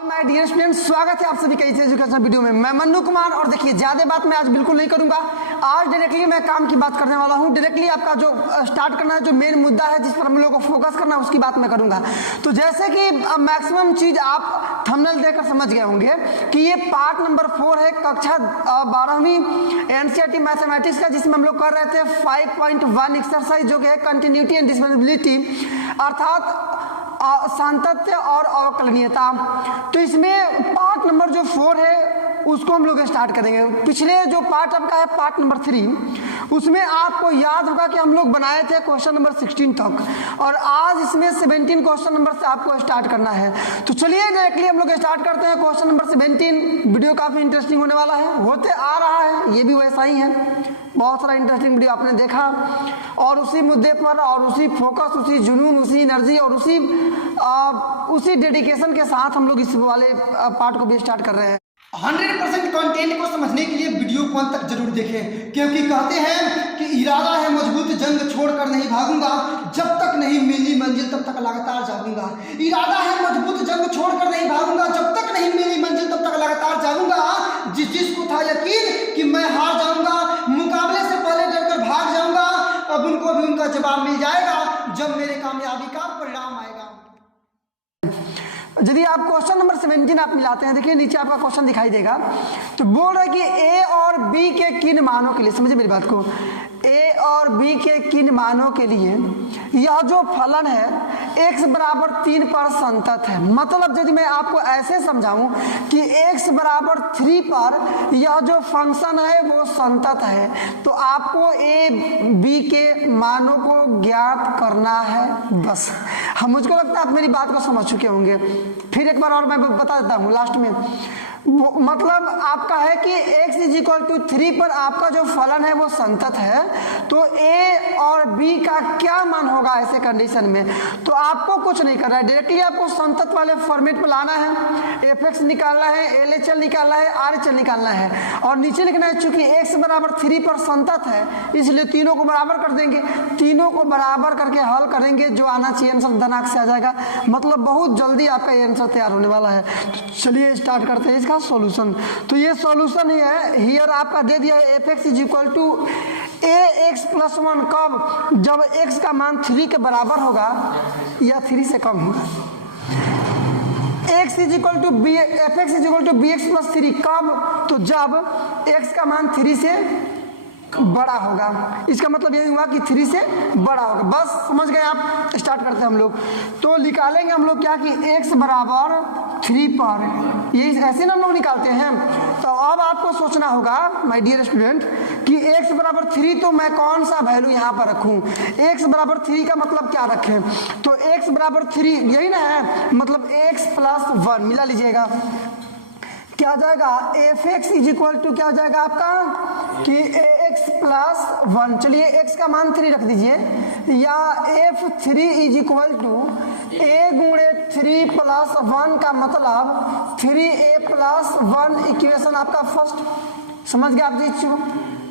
My dear students, स्वागत है आप सभी का इस एजुकेशन वीडियो में। मैं मन्नू कुमार और देखिए ज्यादा बात मैं आज बिल्कुल नहीं करूंगा। आज डायरेक्टली मैं काम की बात करने वाला हूं। डायरेक्टली आपका जो स्टार्ट करना है, जो मेन मुद्दा है जिस पर हम लोग को फोकस करना है, उसकी बात मैं करूंगा। तो जैसे कि मैक्सिमम चीज आप थंबनेल देखकर समझ गए होंगे कि ये पार्ट नंबर 4 है कक्षा 12वीं एनसीईआरटी मैथमेटिक्स का, जिसमें हम लोग कर रहे थे 5.1 एक्सरसाइज जो कि है कंटिन्यूटी एंड डिविजिबिलिटी, अर्थात सातत्य और अवकलनीयता। तो इसमें पार्ट नंबर जो 4 है उसको हम लोग स्टार्ट करेंगे। पिछले जो पार्ट आपका है पार्ट नंबर 3, उसमें आपको याद होगा कि हम लोग बनाए थे क्वेश्चन नंबर 16 तक, और आज इसमें 17 क्वेश्चन नंबर से आपको स्टार्ट करना है। तो चलिए डायरेक्टली हम लोग स्टार्ट करते हैं क्वेश्चन नंबर 17। वीडियो काफी इंटरेस्टिंग होने वाला है, होते आ रहा है, ये भी वैसा ही है। बहुत सारा इंटरेस्टिंग वीडियो आपने देखा और उसी मुद्दे पर और उसी फोकस, उसी जुनून, उसी एनर्जी और उसी डेडिकेशन के साथ हम लोग इस वाले पार्ट को भी स्टार्ट कर रहे हैं। 100% कंटेंट को समझने के लिए वीडियो को अंत तक जरूर देखें, क्योंकि कहते हैं कि इरादा है मजबूत, जंग छोड़कर नहीं भागूंगा, जब तक नहीं मिली मंजिल तब तक लगातार जागूंगा। इरादा है मजबूत, जंग छोड़कर नहीं भागूंगा, जब तक नहीं मिली मंजिल तब तक लगातार जागूंगा। जिसको था यकीन कि मैं हार जाऊंगा, मुकाबले से पहले डरकर भाग जाऊंगा, अब उनको भी उनका जवाब मिल जाएगा जब मेरे कामयाबी का परिणाम आएगा। यदि आप क्वेश्चन नंबर 17 आप मिलाते हैं, देखिए नीचे आपका क्वेश्चन दिखाई देगा। तो बोल रहा है कि ए और बी के किन मानों के लिए, समझिए मेरी बात को, ए और बी के किन मानों के लिए यह जो फलन है x बराबर 3 पर संतत है। मतलब यदि मैं आपको ऐसे समझाऊं कि x बराबर 3 पर यह जो फंक्शन है वो संतत है, तो आपको ए बी के मानों को ज्ञात करना है बस। हम मुझको लगता है आप मेरी बात को समझ चुके होंगे। फिर एक बार और मैं बता देता हूँ लास्ट में। मतलब आपका है कि x = 3 पर आपका जो फलन है वो संतत है, तो a और b का क्या मान होगा ऐसे कंडीशन में। तो आपको कुछ नहीं करना है, डायरेक्टली आपको संतत वाले फॉर्मेट पर लाना है, fx निकालना है, LHL निकालना है, RHL निकालना है, और नीचे लिखना है चूंकि x बराबर 3 पर संतत है इसलिए तीनों को बराबर कर देंगे। तीनों को बराबर करके हल करेंगे, जो आना चाहिए आंसर धनाक से आ जाएगा। मतलब बहुत जल्दी आपका ये आंसर तैयार होने वाला है। तो चलिए स्टार्ट करते हैं इसका सॉल्यूशन। तो ये सॉल्यूशन ही है, हियर आपका दे दिया है fx = ax + 1 कब, जब x का मान 3 के बराबर होगा या 3 से कम होगा। fx = bx + 3 कब, तो जब x का मान 3 से बड़ा होगा। इसका मतलब यही हुआ कि 3 से बड़ा होगा। बस समझ गए आप। स्टार्ट करते हैं हम लोग। तो निकालेंगे हम लोग क्या कि x बराबर 3 पर, ये ऐसे ना हम लोग निकालते हैं। तो अब आपको सोचना होगा माय डियर स्टूडेंट कि x बराबर 3 तो मैं कौन सा वैल्यू यहाँ पर रखूँ। x बराबर 3 का मतलब क्या रखें, तो x बराबर 3 यही ना है, मतलब x + 1 मिला लीजिएगा। क्या हो जाएगा fx = क्या हो जाएगा आपका कि ax + 1। चलिए x का मान 3 रख दीजिए, या f3 = a गुणे 3 + 1 का मतलब 3a + 1 इक्वेशन आपका फर्स्ट। समझ गए आप जी?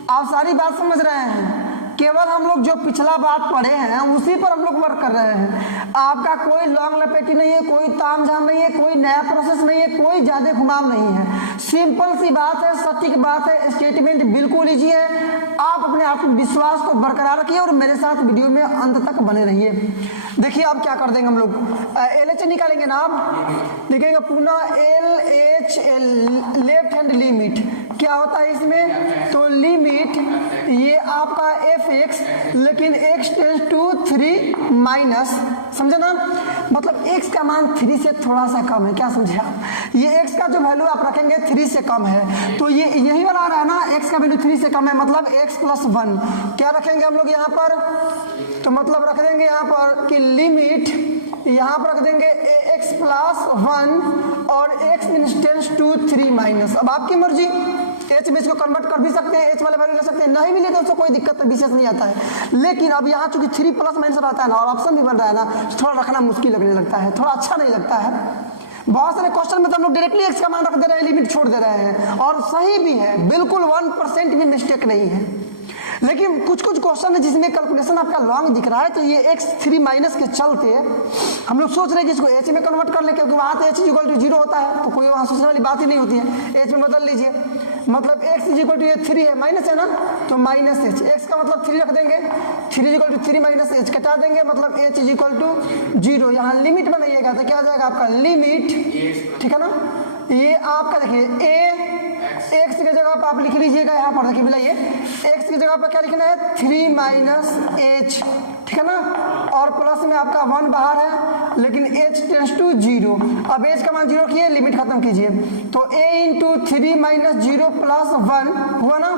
आप सारी बात समझ रहे हैं, केवल हम लोग जो पिछला बात पढ़े हैं उसी पर हम लोग वर्क कर रहे हैं। आपका कोई लॉन्ग लपेटी नहीं है, कोई तामझाम नहीं है, कोई नया प्रोसेस नहीं है, कोई ज्यादा घुमाव नहीं है। सिंपल सी बात है, सटीक बात है, स्टेटमेंट बिल्कुल इजी है। आप अपने आत्मविश्वास को बरकरार रखिए और मेरे साथ वीडियो में अंत तक बने रहिए। देखिए अब क्या कर देंगे हम लोग, LHL निकालेंगे ना। आप देखेंगे पुनः LHL लेफ्ट हैंड लिमिट क्या होता है इसमें, तो लिमिट ये आपका fx, लेकिन x → 3 माइनस, समझे ना, मतलब x का मान 3 से थोड़ा सा कम है। क्या समझे आप, ये x का जो वैल्यू आप रखेंगे 3 से कम है, तो ये यही वाला आ रहा है ना, x का वैल्यू 3 से कम है, मतलब x + 1 क्या रखेंगे हम लोग यहाँ पर, तो मतलब रख देंगे यहाँ पर कि लिमिट यहाँ पर रख देंगे ax + 1 और x → 3 माइनस। अब आपकी मर्जी, h में इसको कन्वर्ट कर भी सकते हैं, h वाले वैल्यू ले सकते हैं, नहीं भी लेते उससे कोई दिक्कत विशेष नहीं आता है। लेकिन अब यहाँ चूंकि 3 + आंसर आता है ना, और ऑप्शन भी बन रहा है ना, थोड़ा रखना मुश्किल लगने लगता है, थोड़ा अच्छा नहीं लगता है। बहुत सारे क्वेश्चन में तो हम लोग डायरेक्टली x का मान रख दे रहे हैं, लिमिट छोड़ दे रहे हैं, और सही भी है, बिल्कुल 1% भी मिस्टेक नहीं है। लेकिन कुछ कुछ क्वेश्चन है जिसमें कैलकुलेशन आपका लॉन्ग दिख रहा है, तो ये x3 माइनस के चलते हम लोग सोच रहे हैं कि इसको h में कन्वर्ट कर ले, क्योंकि वहाँ तो h इक्वल टू 0 होता है, तो कोई वहाँ सोचने वाली बात ही नहीं होती है, h में बदल लीजिए। मतलब x इक्वल टू ये 3 है, माइनस है ना, तो माइनस h, x का मतलब 3 रख देंगे, 3 इक्वल टू 3 माइनस h कटा देंगे, मतलब h इक्वल टू 0। यहाँ लिमिट बनाइएगा तो क्या हो जाएगा आपका लिमिट, ठीक है ना। ये आपका देखिए a x की जगह पर आप लिख लीजिएगा, यहाँ पर देखिए मिलाइए, x की जगह पर क्या लिखना है 3 माइनस h, ठीक है ना, और प्लस में आपका 1 बाहर है, लेकिन h टेंस टू 0। अब h का मान 0 किए, लिमिट खत्म कीजिए, तो a इंटू 3 माइनस 0 प्लस 1 हुआ ना।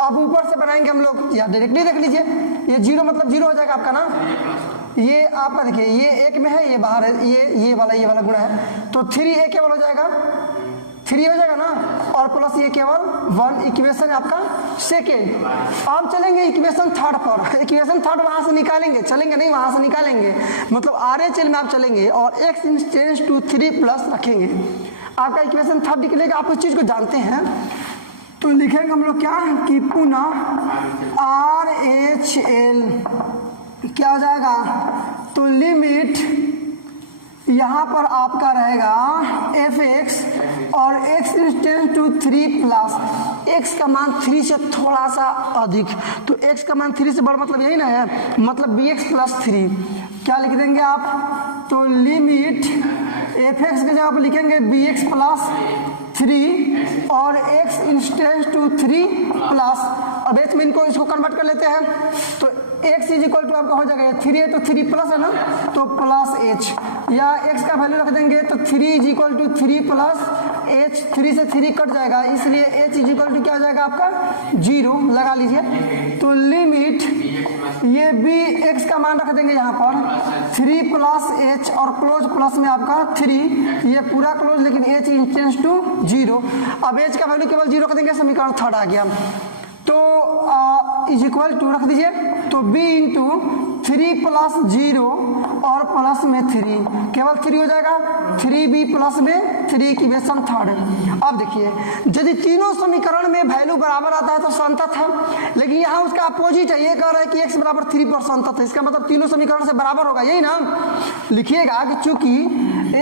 अब ऊपर से बनाएंगे हम लोग, या डायरेक्टली देख लीजिए, ये 0 मतलब 0 हो जाएगा आपका ना। ये आपका देखिए ये एक में है, ये बाहर है, ये वाला गुणा है, तो 3a केवल हो जाएगा 3 हो जाएगा ना, और प्लस ये केवल 1। इक्वेशन आपका सेकेंड। अब चलेंगे इक्वेशन थर्ड पर। इक्वेशन थर्ड वहां से निकालेंगे, चलेंगे नहीं वहां से निकालेंगे, मतलब RHL में आप चलेंगे और x टेंस टू 3 प्लस रखेंगे, आपका इक्वेशन थर्ड निकलेगा। आप उस चीज को जानते हैं, तो लिखेंगे हम लोग क्या कि पुनः RHL क्या हो जाएगा, तो लिमिट यहाँ पर आपका रहेगा fx और x tends to 3 plus x का मान 3 से थोड़ा सा अधिक, तो x का मान 3 से बड़ा मतलब यही ना है, मतलब bx प्लस 3। क्या लिख देंगे आप, तो लिमिट fx की जगह पर लिखेंगे bx प्लस 3 और x टेंस टू 3 प्लस। अब h में इनको इसको कन्वर्ट कर लेते हैं, तो x इज इक्वल टू आपका हो जाएगा 3 है तो 3 प्लस है ना, तो प्लस h, या x का वैल्यू रख देंगे तो 3 is equal to 3 plus h, 3 से 3 कट जाएगा, इसलिए h इज इक्वल टू क्या हो जाएगा आपका 0 लगा लीजिए। तो लिमिट ये भी x का मान रख देंगे यहाँ पर 3 प्लस h और क्लोज प्लस में आपका 3, ये पूरा क्लोज, लेकिन h टेंस टू 0। अब h का वैल्यू केवल 0 रख देंगे, समीकरण थर्ड आ गया। तो इज इक्वल टू रख दीजिए, तो b इंटू 3 प्लस 0 और प्लस में 3 केवल 3 हो जाएगा, 3b प्लस में 3 इक्वेशन थर्ड। अब देखिए यदि तीनों समीकरण में वैल्यू बराबर आता है तो संतत है, लेकिन यहाँ उसका अपोजिट है, ये कह रहा है कि x बराबर 3 पर संतत है, इसका मतलब तीनों समीकरण से बराबर होगा, यही ना। लिखिएगा कि चूंकि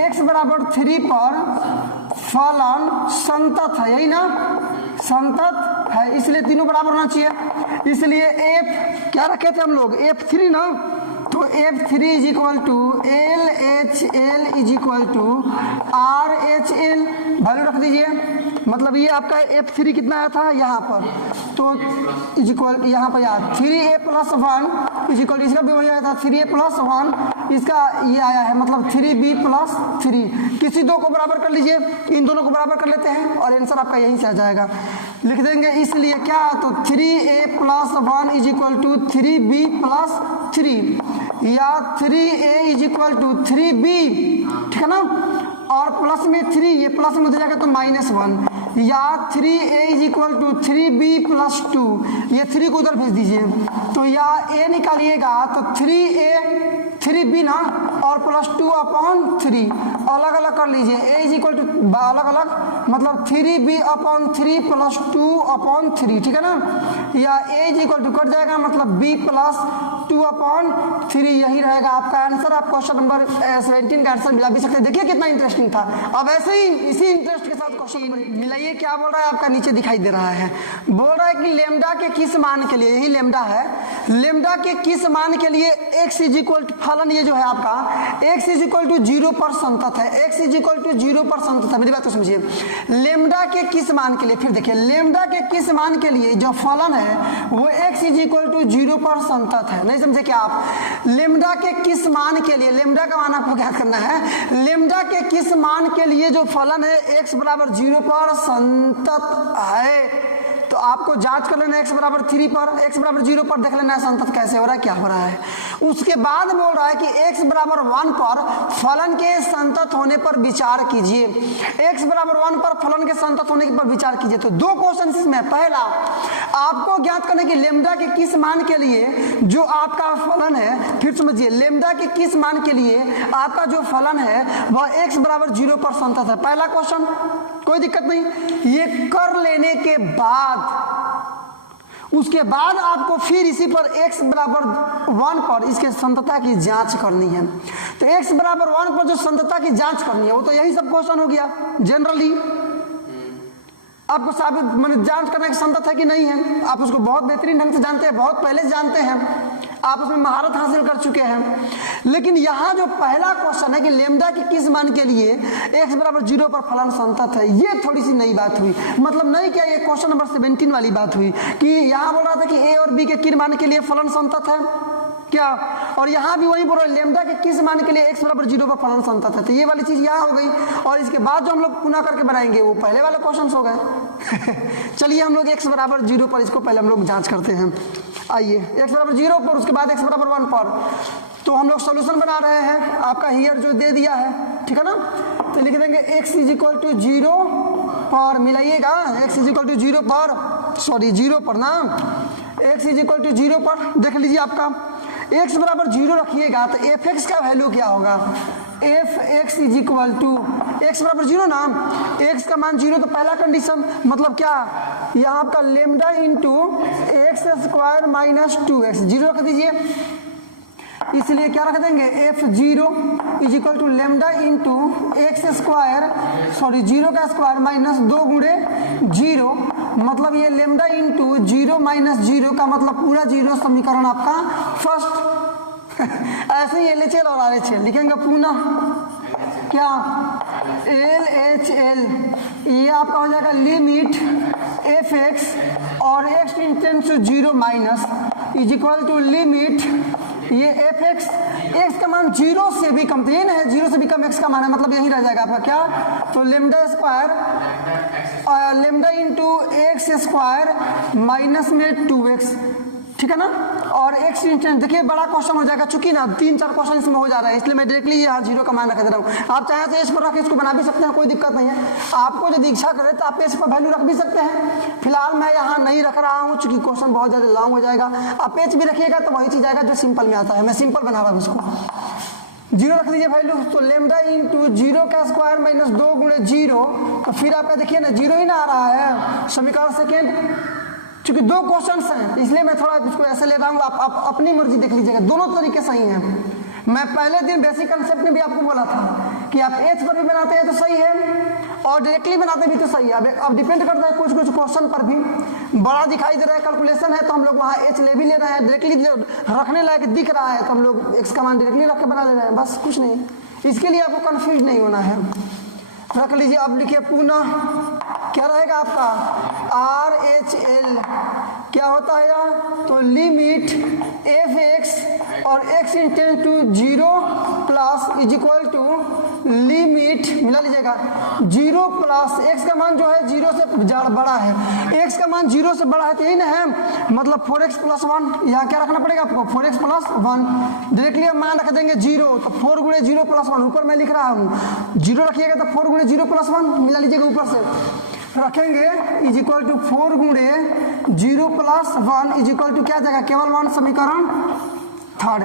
x बराबर 3 पर फलन संतत है, यही ना, संतत है, इसलिए तीनों बराबर होना चाहिए। इसलिए f क्या रखे थे हम लोग, f3 ना, तो f3 is equal to LHL is equal to RHL, value रख दीजिए, मतलब ये आपका f3 कितना आया था यहाँ पर, तो इज इक्वल यहाँ पर यार 3a प्लस 1 इज इक्वल, इसका भी वही आया था 3a प्लस 1, इसका ये आया है मतलब 3b प्लस 3। किसी दो को बराबर कर लीजिए, इन दोनों को बराबर कर लेते हैं और आंसर आपका यहीं से आ जाएगा, लिख देंगे। इसलिए क्या, तो 3a plus 1 is equal to 3b plus 3, या 3a is equal to 3b, ठीक है ना, और प्लस में 3, ये प्लस में हो जाएगा तो -1, या 3a is equal to 3b plus 2, ये 3 को उधर भेज दीजिए, तो या a निकालिएगा तो 3a 3b ना, और प्लस 2/3 अलग अलग कर लीजिए, a इज इक्वल टू अलग अलग मतलब 3b/3 प्लस 2/3, ठीक है ना, या a is equal to cut जाएगा मतलब b प्लस 2/3, यही रहेगा आपका आंसर। आप क्वेश्चन नंबर 17 का आंसर मिला भी सकते हैं। देखिए कितना इंटरेस्टिंग था। अब ऐसे ही इसी इंटरेस्ट के साथ क्वेश्चन मिलाइए, क्या बोल रहा है आपका नीचे दिखाई दे रहा है, बोल रहा है कि लेमडा के किस मान के लिए, यही लेमडा है, लेमडा के किस मान के लिए x इज इक्वल टू फलन, ये जो है आपका x इज इक्वल टू 0 पर संतत है, x इज इक्वल टू 0 पर संतत है। मेरी बात को समझिए, लेमडा के किस मान के लिए, फिर देखिए लेमडा के किस मान के लिए जो फलन है वो x इज इक्वल टू 0 पर संतत है। नहीं समझे क्या आप, लेमडा के किस मान के लिए, लेमडा का मान आपको क्या करना है, लेमडा के किस मान के लिए जो फलन है x बराबर 0 पर संतत है, तो आपको जांच कर लेना x बराबर 3 पर, x बराबर 0 पर देख लेना है संतत कैसे हो रहा है, क्या हो रहा है। उसके बाद बोल रहा है कि x बराबर 1 पर फलन के संतत होने पर विचार कीजिए, x बराबर 1 पर फलन के संतत होने पर विचार कीजिए। तो दो क्वेश्चन इसमें, पहला आपको ज्ञात करने की लेमडा के किस मान के लिए जो आपका फलन है, फिर समझिए लेमडा के किस मान के लिए आपका जो फलन है वह x बराबर 0 पर संतत है, पहला क्वेश्चन, कोई दिक्कत नहीं। ये कर लेने के बाद उसके बाद आपको फिर इसी पर x बराबर 1 पर इसके संतता की जांच करनी है। तो x बराबर 1 पर जो संतता की जांच करनी है वो तो यही सब क्वेश्चन हो गया। जनरली आपको साबित मतलब जांच करने की संतत है कि नहीं है, आप उसको बहुत बेहतरीन ढंग से जानते हैं, बहुत पहले से जानते हैं, आप उसमें महारत हासिल कर चुके हैं। लेकिन यहाँ जो पहला क्वेश्चन है कि लेमडा के किस मान के लिए x बराबर 0 पर फलन संतत है, ये थोड़ी सी नई बात हुई। मतलब नहीं क्या, ये क्वेश्चन नंबर 17 वाली बात हुई कि यहाँ बोल रहा था कि a और b के किन मान के लिए फलन संतत है क्या, और यहाँ भी वही बोल रहे लेमडा के किस मान के लिए x बराबर 0 पर फलन संतत है। तो ये वाली चीज यहाँ हो गई, और इसके बाद जो हम लोग पुनः करके बनाएंगे वो पहले वाले क्वेश्चन हो गए। चलिए हम लोग x बराबर 0 पर इसको पहले हम लोग जांच करते हैं। आइए x बराबर 0 पर, उसके बाद x बराबर 1 पर, तो हम लोग सॉल्यूशन बना रहे हैं। आपका हियर जो दे दिया है, ठीक है ना, तो लिख देंगे x इक्वल टू 0 पर, मिलाइएगा x इक्वल टू 0 पर, सॉरी 0 पर ना, x इक्वल टू 0 पर देख लीजिए आपका x बराबर 0 रखिएगा तो fx का वैल्यू क्या होगा, fx is equal to x बराबर 0 ना, x का मान 0 तो पहला कंडीशन मतलब क्या, यहाँ आपका lambda into x square minus 2x 0 रख दीजिए, इसलिए क्या रख देंगे f0 is equal to lambda into x square, sorry 0 का स्क्वायर माइनस 2 गुणे 0, मतलब ये लेमडा इंटू 0 माइनस 0 का मतलब पूरा 0 समीकरण आपका फर्स्ट। ऐसे ही LHL और RHL लिखेंगे पुनः क्या, LHL, ये आपका हो जाएगा लिमिट fx और x tends to 0 minus is equal to limit ये fx, x का मान 0 से भी कम, तो ये ना है 0 से भी कम x का मान है, मतलब यही रह जाएगा आपका क्या, तो lambda square lambda into x square minus में 2x, ठीक है ना, और x इंस्टेंट देखिए बड़ा क्वेश्चन हो जाएगा, चूंकि ना 3-4 क्वेश्चन इसमें हो जा रहा है, इसलिए मैं डायरेक्टली यहाँ 0 का मान रख दे रहा हूँ। आप चाहे तो एच पर रख के इसको बना भी सकते हैं, कोई दिक्कत नहीं है। आपको यदि इच्छा करे तो आप एच पर वैल्यू रख भी सकते हैं। फिलहाल मैं यहाँ नहीं रख रहा हूँ चूंकि क्वेश्चन बहुत ज़्यादा लॉन्ग हो जाएगा। आप एच भी रखिएगा तो वही चीज़ आएगा जो सिंपल में आता है, मैं सिंपल बना रहा हूँ उसको। 0 रख दीजिए वैल्यू, तो लेमडा इंटू 0 का स्क्वायर माइनस 2 गुणे 0, तो फिर आपका देखिए ना 0 ही ना आ रहा है समीकरण सेकेंड, चूंकि 2 क्वेश्चंस हैं इसलिए मैं थोड़ा इसको ऐसे ले रहा हूँ, आप अपनी मर्जी देख लीजिएगा, दोनों तरीके सही हैं। मैं पहले दिन बेसिक कंसेप्ट में भी आपको बोला था कि आप एच पर भी बनाते हैं तो सही है और डायरेक्टली बनाते भी तो सही है। अब डिपेंड करता है कुछ क्वेश्चन पर भी बड़ा दिखाई दे रहा है, कैलकुलेशन है तो हम लोग वहाँ एच ले भी ले रहे हैं, डायरेक्टली रखने लायक दिख रहा है तो हम लोग एक्स का मान डायरेक्टली रख के बना ले रहे हैं, बस कुछ नहीं। इसके लिए आपको कन्फ्यूज नहीं होना है। रख लीजिए, अब लिखिए पुनः क्या रहेगा आपका RHL, क्या होता है यार, तो लिमिट fx और x tends to 0 plus is equal to limit, मिला लीजिएगा 0 प्लस x का मान जो है 0 से बड़ा है, x का मान 0 से बड़ा है तो यही ना है, मतलब 4x प्लस 1, यहाँ क्या रखना पड़ेगा आपको 4x प्लस 1, डायरेक्टली हम मान रख देंगे 0, तो 4 गुणे 0 प्लस 1, ऊपर मैं लिख रहा हूँ 0 रखिएगा तो 4 गुणे 0 प्लस 1 मिला लीजिएगा, ऊपर से रखेंगे इज इक्वल टू 4 गुणे 0 प्लस 1 इज इक्वल टू क्या जाएगा, केवल 1 समीकरण थर्ड।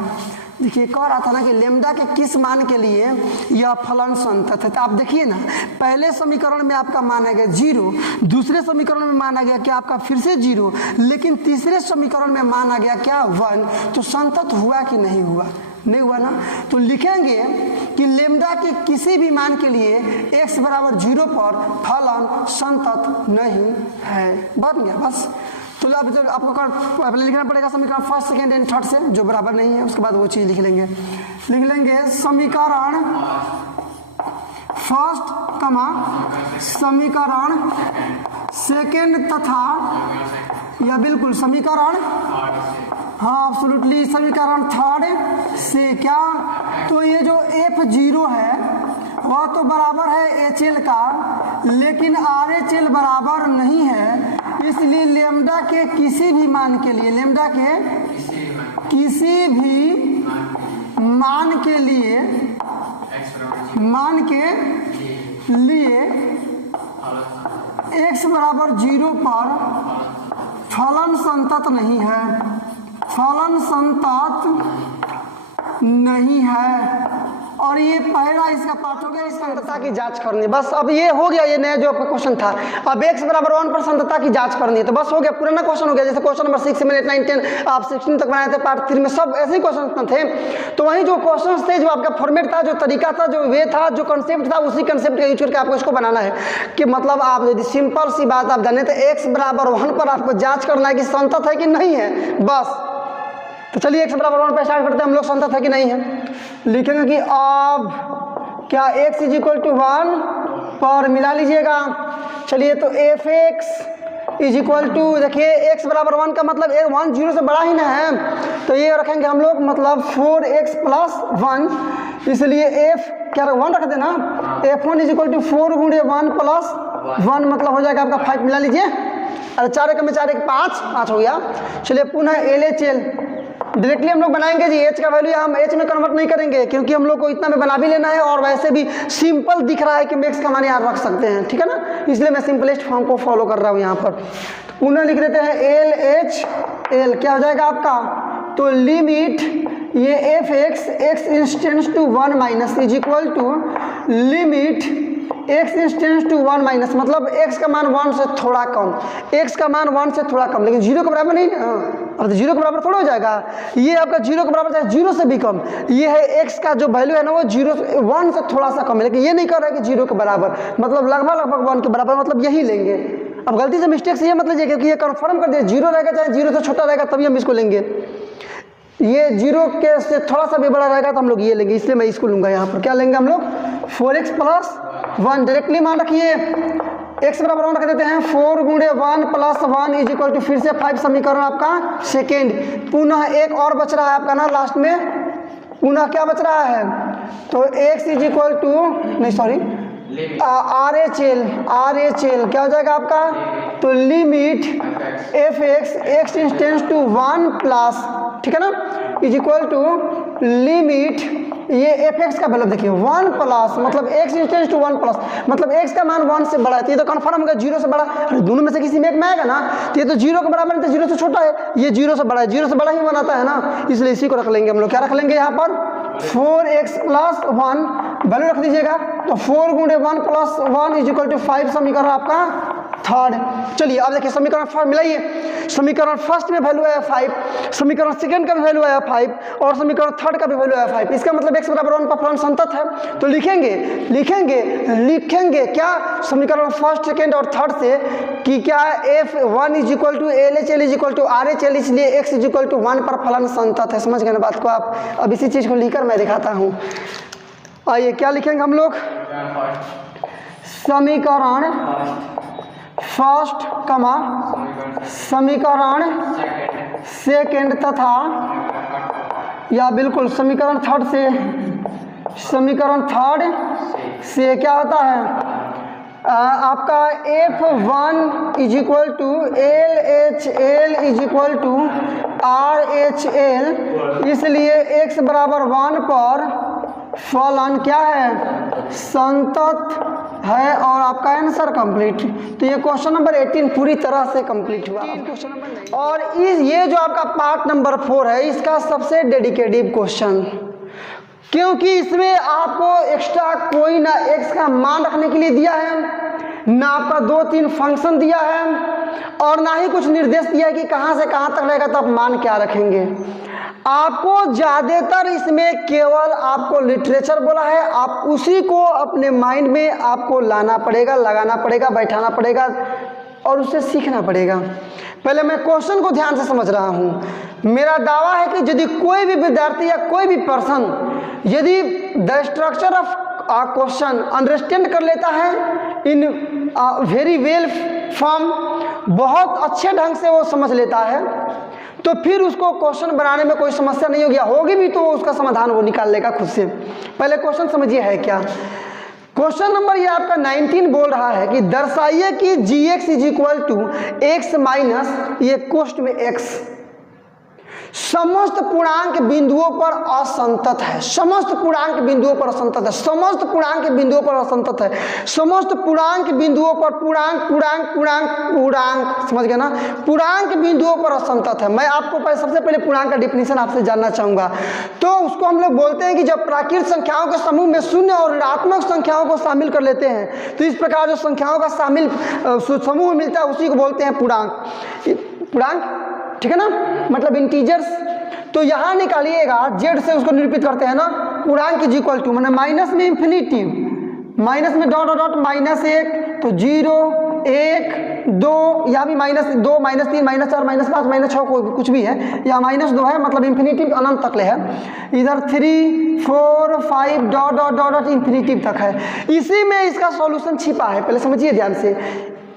देखिए कह रहा था ना कि लेमडा के किस मान के लिए यह फलन संतत है, तो आप देखिए ना पहले समीकरण में आपका मान आ गया 0, दूसरे समीकरण में मान आ गया क्या आपका फिर से 0, लेकिन तीसरे समीकरण में मान आ गया क्या 1, तो संतत हुआ कि नहीं हुआ, नहीं हुआ ना। तो लिखेंगे कि लेमडा के किसी भी मान के लिए x बराबर 0 पर फलन संतत नहीं है, बन गया बस। तो अब जब आपको पहले लिखना पड़ेगा समीकरण फर्स्ट सेकेंड एंड थर्ड से जो बराबर नहीं है, उसके बाद वो चीज लिख लेंगे समीकरण फर्स्ट कमा समीकरण सेकेंड तथा या बिल्कुल समीकरण हाँ एब्सोल्युटली समीकरण थर्ड से क्या, तो ये जो F0 है वह तो बराबर है HL का, लेकिन RHL बराबर नहीं है, इसलिए लेमडा के किसी भी मान के लिए, लेमडा के किसी भी मान के लिए x बराबर 0 पर फलन संतत नहीं है, फलन संतत नहीं है। और ये पहला इसका पार्ट हो गया इस संतता की जांच करनी। बस अब ये हो गया, ये नया जो आपका क्वेश्चन था। अब x बराबर 1 पर संतता की जांच करनी है, तो बस हो गया, पुराना क्वेश्चन हो गया। जैसे क्वेश्चन नंबर 6, 7, 8, 9, 10 आप 16 तक बनाए थे पार्ट 3 में, सब ऐसे ही क्वेश्चन थे। तो वही जो क्वेश्चन थे, जो आपका फॉर्मेट था, जो तरीका था, जो वे था, जो कंसेप्ट था, उसी कंसेप्ट का यूज करके आपको इसको बनाना है। कि मतलब आप यदि सिंपल सी बात आप जाने, तो x बराबर 1 पर आपको जांच करना है कि संतत है कि नहीं है, बस। तो चलिए x बराबर 1 पर स्टार्ट करते हैं हम लोग, संतत है कि नहीं है। लिखेंगे कि अब क्या x इज इक्वल टू 1 पर मिला लीजिएगा। चलिए तो f(x) इज इक्वल टू, देखिए x बराबर 1 का मतलब 1 0 से बड़ा ही ना है, तो ये रखेंगे हम लोग मतलब 4x प्लस 1, इसलिए f क्या 1 रख देना। f1 इज इक्वल टू 4 गुणे 1 प्लस 1 मतलब हो जाएगा आपका 5, मिला लीजिए। अरे 4 एक में 4 एक 5 हो गया। चलिए पुनः LHL डायरेक्टली हम लोग बनाएंगे जी, h का वैल्यू हम h में कन्वर्ट नहीं करेंगे, क्योंकि हम लोग को इतना में बना भी लेना है, और वैसे भी सिंपल दिख रहा है कि x का मान यहाँ रख सकते हैं, ठीक है ना, इसलिए मैं सिंपलेस्ट फॉर्म को फॉलो कर रहा हूँ यहाँ पर। पुनः लिख देते हैं LHL, क्या हो जाएगा आपका, तो लिमिट ये f(x) x tends to 1 minus is equal to limit x tends to 1 minus, मतलब x का मान 1 से थोड़ा कम, x का मान 1 से थोड़ा कम, लेकिन 0 के बराबर नहीं ना, अब तो 0 के बराबर थोड़ा हो जाएगा, ये आपका 0 के बराबर चाहे 0 से भी कम, ये है x का जो वैल्यू है ना वो 1 से थोड़ा सा कम है, लेकिन ये नहीं कर रहा है कि 0 के बराबर, मतलब लगभग 1 के बराबर, मतलब यही लेंगे। अब गलती से मिस्टेक से ये मत लीजिए, क्योंकि ये कन्फर्म कर दिया 0 रहेगा, चाहे 0 से छोटा रहेगा तभी हम इसको लेंगे, ये 0 के से थोड़ा सा भी बड़ा रहेगा तो हम लोग ये लेंगे, इसलिए मैं इसको लूँगा यहाँ पर। क्या लेंगे हम लोग, 4x प्लस 1, डायरेक्टली मान रखिए x बराबर 1 रख देते हैं, 4 गुणे 1 प्लस 1 इज इक्वल टू फिर से 5 समीकरण आपका सेकेंड। पुनः एक और बच रहा है आपका ना लास्ट में, पुनः क्या बच रहा है, तो x इज इक्वल टू नहीं सॉरी RHL क्या हो जाएगा आपका, तो limit f(x) x tends to 1 plus, ठीक है ना, इज इक्वल टू लिमिट ये f(x) का वैल्यू देखिए 1 प्लस, मतलब x टेंड्स टू 1 प्लस, मतलब x का मान 1 से बड़ा है, तो ये तो कन्फर्म होगा 0 से बड़ा, अरे दोनों में से किसी में एक में आएगा ना, तो ये तो 0 के बराबर है, तो 0 से छोटा है, ये 0 से बड़ा है, 0 से बड़ा ही बनाता है ना, इसलिए इसी को रख लेंगे हम लोग। क्या रख लेंगे यहाँ पर, 4x प्लस 1 वैल्यू रख दीजिएगा, तो 4 गुणे 1 प्लस 1 इज इक्वल टू 5 समीकरण आपका थर्ड। चलिए अब देखिए समीकरण फर्स्ट मिलाइए, समीकरण फर्स्ट में वैल्यू आया 5, समीकरण सेकंड का भी वैल्यू आया 5, और समीकरण थर्ड का भी वैल्यू आया 5, इसका मतलब x बराबर 1 पर फलन संतत है। तो लिखेंगे क्या समीकरण फर्स्ट सेकंड और थर्ड से कि क्या f1 is equal to LHL is equal to RHL, इसलिए x इज इक्वल टू 1 पर फलन संतत है। समझ गए ना बात को आप, अब इसी चीज़ को लिखकर मैं दिखाता हूँ। आइए क्या लिखेंगे हम लोग, समीकरण फर्स्ट कमा समीकरण सेकंड तथा या बिल्कुल समीकरण थर्ड से क्या होता है आपका f1 is equal to LHL is equal to RHL, इसलिए x बराबर 1 पर फलन क्या है, संतत है, और आपका आंसर कंप्लीट। तो ये क्वेश्चन नंबर 18 पूरी तरह से कंप्लीट हुआ। क्वेश्चन नंबर और ये जो आपका पार्ट नंबर 4 है, इसका सबसे डेडिकेटिव क्वेश्चन, क्योंकि इसमें आपको एक्स्ट्रा कोई ना x का मान रखने के लिए दिया है, ना आपका 2-3 फंक्शन दिया है, और ना ही कुछ निर्देश दिया है कि कहाँ से कहाँ तक रहेगा तो आप मान क्या रखेंगे। आपको ज़्यादातर इसमें केवल आपको लिटरेचर बोला है, आप उसी को अपने माइंड में आपको लाना पड़ेगा, लगाना पड़ेगा, बैठाना पड़ेगा और उससे सीखना पड़ेगा। पहले मैं क्वेश्चन को ध्यान से समझ रहा हूँ। मेरा दावा है कि यदि कोई भी विद्यार्थी या कोई भी पर्सन यदि the structure of question understand कर लेता है इन वेरी वेल फॉर्म, बहुत अच्छे ढंग से वो समझ लेता है, तो फिर उसको क्वेश्चन बनाने में कोई समस्या नहीं होगी, होगी भी तो उसका समाधान वो निकाल लेगा खुद से। पहले क्वेश्चन समझिए है क्या। क्वेश्चन नंबर ये आपका 19 बोल रहा है कि दर्शाइए कि gx is equal to x minus ये कोष्ट में x, समस्त पूर्णांक बिंदुओं पर असंतत है, समस्त पूर्णांक बिंदुओं पर असंतत है, समस्त पूर्णांक बिंदुओं पर असंतत है, समस्त पूर्णांक बिंदुओं पर पूर्णांक पूर्णांक पूर्णांक पूर्णांक, समझ गए ना, पूर्णांक बिंदुओं पर असंतत है। मैं आपको सबसे पहले पूर्णांक का डिफिनीशन आपसे जानना चाहूंगा। तो उसको हम लोग बोलते हैं कि जब प्राकृत संख्याओं के समूह में शून्य और ऋणात्मक संख्याओं को शामिल कर लेते हैं तो इस प्रकार जो संख्याओं का शामिल समूह मिलता है उसी को बोलते हैं पूर्णांक। पूर्णांक ठीक है ना, मतलब इंटीजर्स। तो यहाँ निकालिएगा जेड से उसको निरूपित करते हैं ना, पूर्णांक इज इक्वल टू मैंने माइनस में इंफिनिटी, माइनस में डॉट डॉट माइनस 1 तो 0 1 2, यहाँ भी -2 -3 -4 -5 -6 कुछ भी है, या -2 है, मतलब इंफिनिटी अनंत तक ले है। इधर 3 4 5 dot dot dot dot infinity तक है। इसी में इसका सॉल्यूशन छिपा है, पहले समझिए ध्यान से,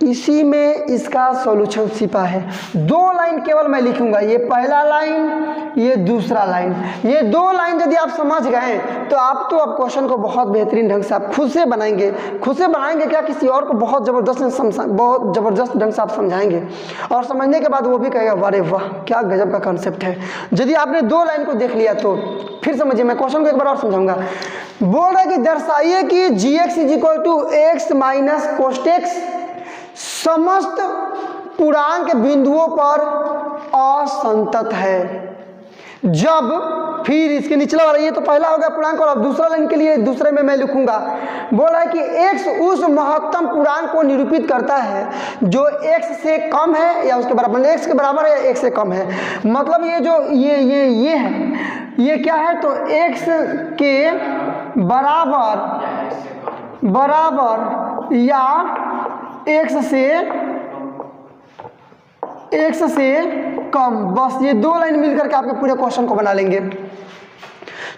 इसी में इसका सॉल्यूशन छिपा है। 2 लाइन केवल मैं लिखूंगा, ये पहला लाइन, ये दूसरा लाइन, ये 2 लाइन यदि आप समझ गए तो आप तो अब क्वेश्चन को बहुत बेहतरीन ढंग से आप खुद से बनाएंगे। खुद से बनाएंगे क्या, किसी और को बहुत ज़बरदस्त ढंग से आप समझाएंगे और समझने के बाद वो भी कहेगा अरे वाह क्या गजब का कॉन्सेप्ट है। यदि आपने 2 लाइन को देख लिया तो फिर समझिए, मैं क्वेश्चन को एक बार और समझाऊंगा। बोल रहा है कि दर्शाइए कि gx is equal to x minus कोष्टेक्स समस्त पूर्णांक बिंदुओं पर असंतत है जब, फिर इसके निचला वाला, ये तो पहला हो गया पूर्णांक, और अब दूसरा लाइन के लिए दूसरे में मैं लिखूंगा। बोल रहा है कि x उस महत्तम पूर्णांक को निरूपित करता है जो x से कम है या उसके बराबर, x के बराबर है या x से कम है। मतलब ये जो ये है, ये क्या है, तो x के बराबर या x से कम, बस ये 2 लाइन मिलकर के आपके पूरे क्वेश्चन को बना लेंगे।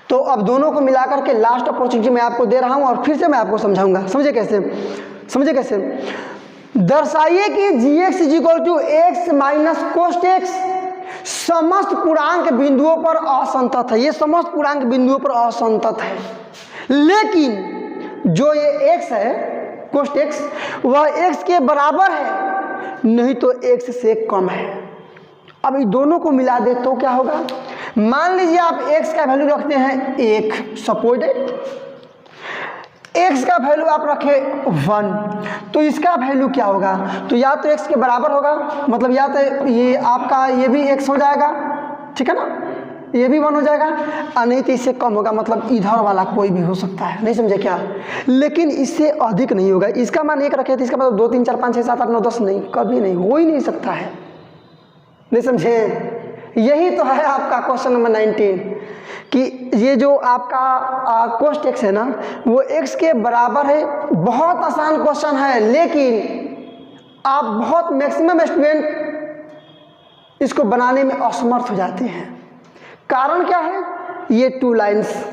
तो अब दोनों को मिलाकर के लास्ट अपॉर्चुनिटी मैं आपको दे रहा हूं और फिर से मैं आपको समझाऊंगा। समझे कैसे, दर्शाइए कि gx is equal to x minus cos x समस्त पूर्णांक बिंदुओं पर असंतत है। ये समस्त पूर्णांक बिंदुओं पर असंतत है, लेकिन जो ये x है कोस्ट एक्स वह x के बराबर है नहीं तो x से कम है। अब इन दोनों को मिला दे तो क्या होगा, मान लीजिए आप x का वैल्यू रखते हैं 1, सपोर्टेड x का वैल्यू आप रखे 1, तो इसका वैल्यू क्या होगा, तो या तो x के बराबर होगा, मतलब या तो ये आपका ये भी x हो जाएगा, ठीक है ना, ये भी 1 हो जाएगा, और नहीं तो इससे कम होगा, मतलब इधर वाला कोई भी हो सकता है। नहीं समझे क्या, लेकिन इससे अधिक नहीं होगा। इसका मान 1 रखे तो इसका मतलब 2 3 4 5 6 7 8 9 10 नहीं, कभी नहीं, हो ही नहीं सकता है। नहीं समझे, यही तो है आपका क्वेश्चन नंबर 19 कि ये जो आपका कोस्ट एक्स है ना वो x के बराबर है। बहुत आसान क्वेश्चन है, लेकिन आप बहुत मैक्सिमम स्टूडेंट इसको बनाने में असमर्थ हो जाते हैं। कारण क्या है, ये 2 लाइन्स,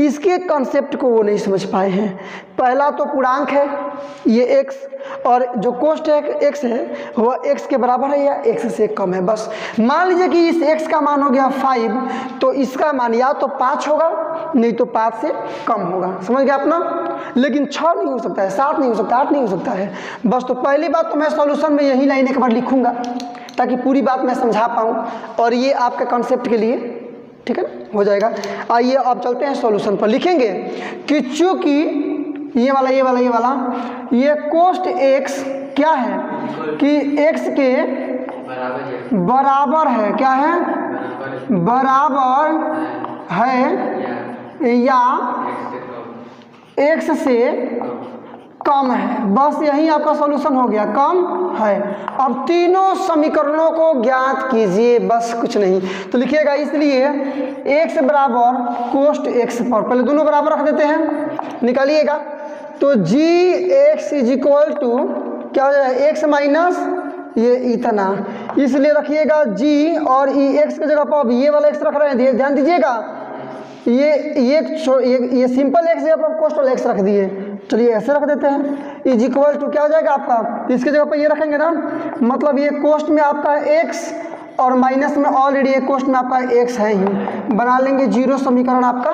इसके कॉन्सेप्ट को वो नहीं समझ पाए हैं। पहला तो पूर्णांक है ये x, और जो कोष्ट x है वह x के बराबर है या x से कम है। बस मान लीजिए कि इस x का मान हो गया 5, तो इसका मान या तो 5 होगा नहीं तो 5 से कम होगा। समझ गया अपना, लेकिन 6 नहीं हो सकता है, 7 नहीं हो सकता, 8 नहीं हो सकता है। बस तो पहली बात तो मैं सॉल्यूशन में यही लाइन एक बार लिखूंगा ताकि पूरी बात मैं समझा पाऊँ, और ये आपके कॉन्सेप्ट के लिए ठीक है ना हो जाएगा। आइए अब चलते हैं सॉल्यूशन पर। लिखेंगे कि चूंकि ये वाला कोष्ट x क्या है कि x के बराबर है, क्या है, बराबर है या x से कम है। बस यही आपका सॉल्यूशन हो गया, कम है। अब तीनों समीकरणों को ज्ञात कीजिए, बस कुछ नहीं। तो लिखिएगा इसलिए x बराबर कोष्ट x पर, पहले दोनों बराबर रख देते हैं, निकालिएगा। तो gx इज इक्वल टू क्या हो जाएगा, x माइनस ये इतना, इसलिए रखिएगा g, और x की जगह पर अब ये वाला x रख रहे हैं, ध्यान दीजिएगा। ये सिंपल x जगह पर कोष्टल x रख दिए, चलिए ऐसे रख देते हैं। इज इक्वल टू क्या हो जाएगा आपका, इसके जगह पर ये रखेंगे ना, मतलब ये कोष्ट में आपका x और माइनस में ऑलरेडी ये कोष्ट में आपका x है ही, बना लेंगे 0 समीकरण आपका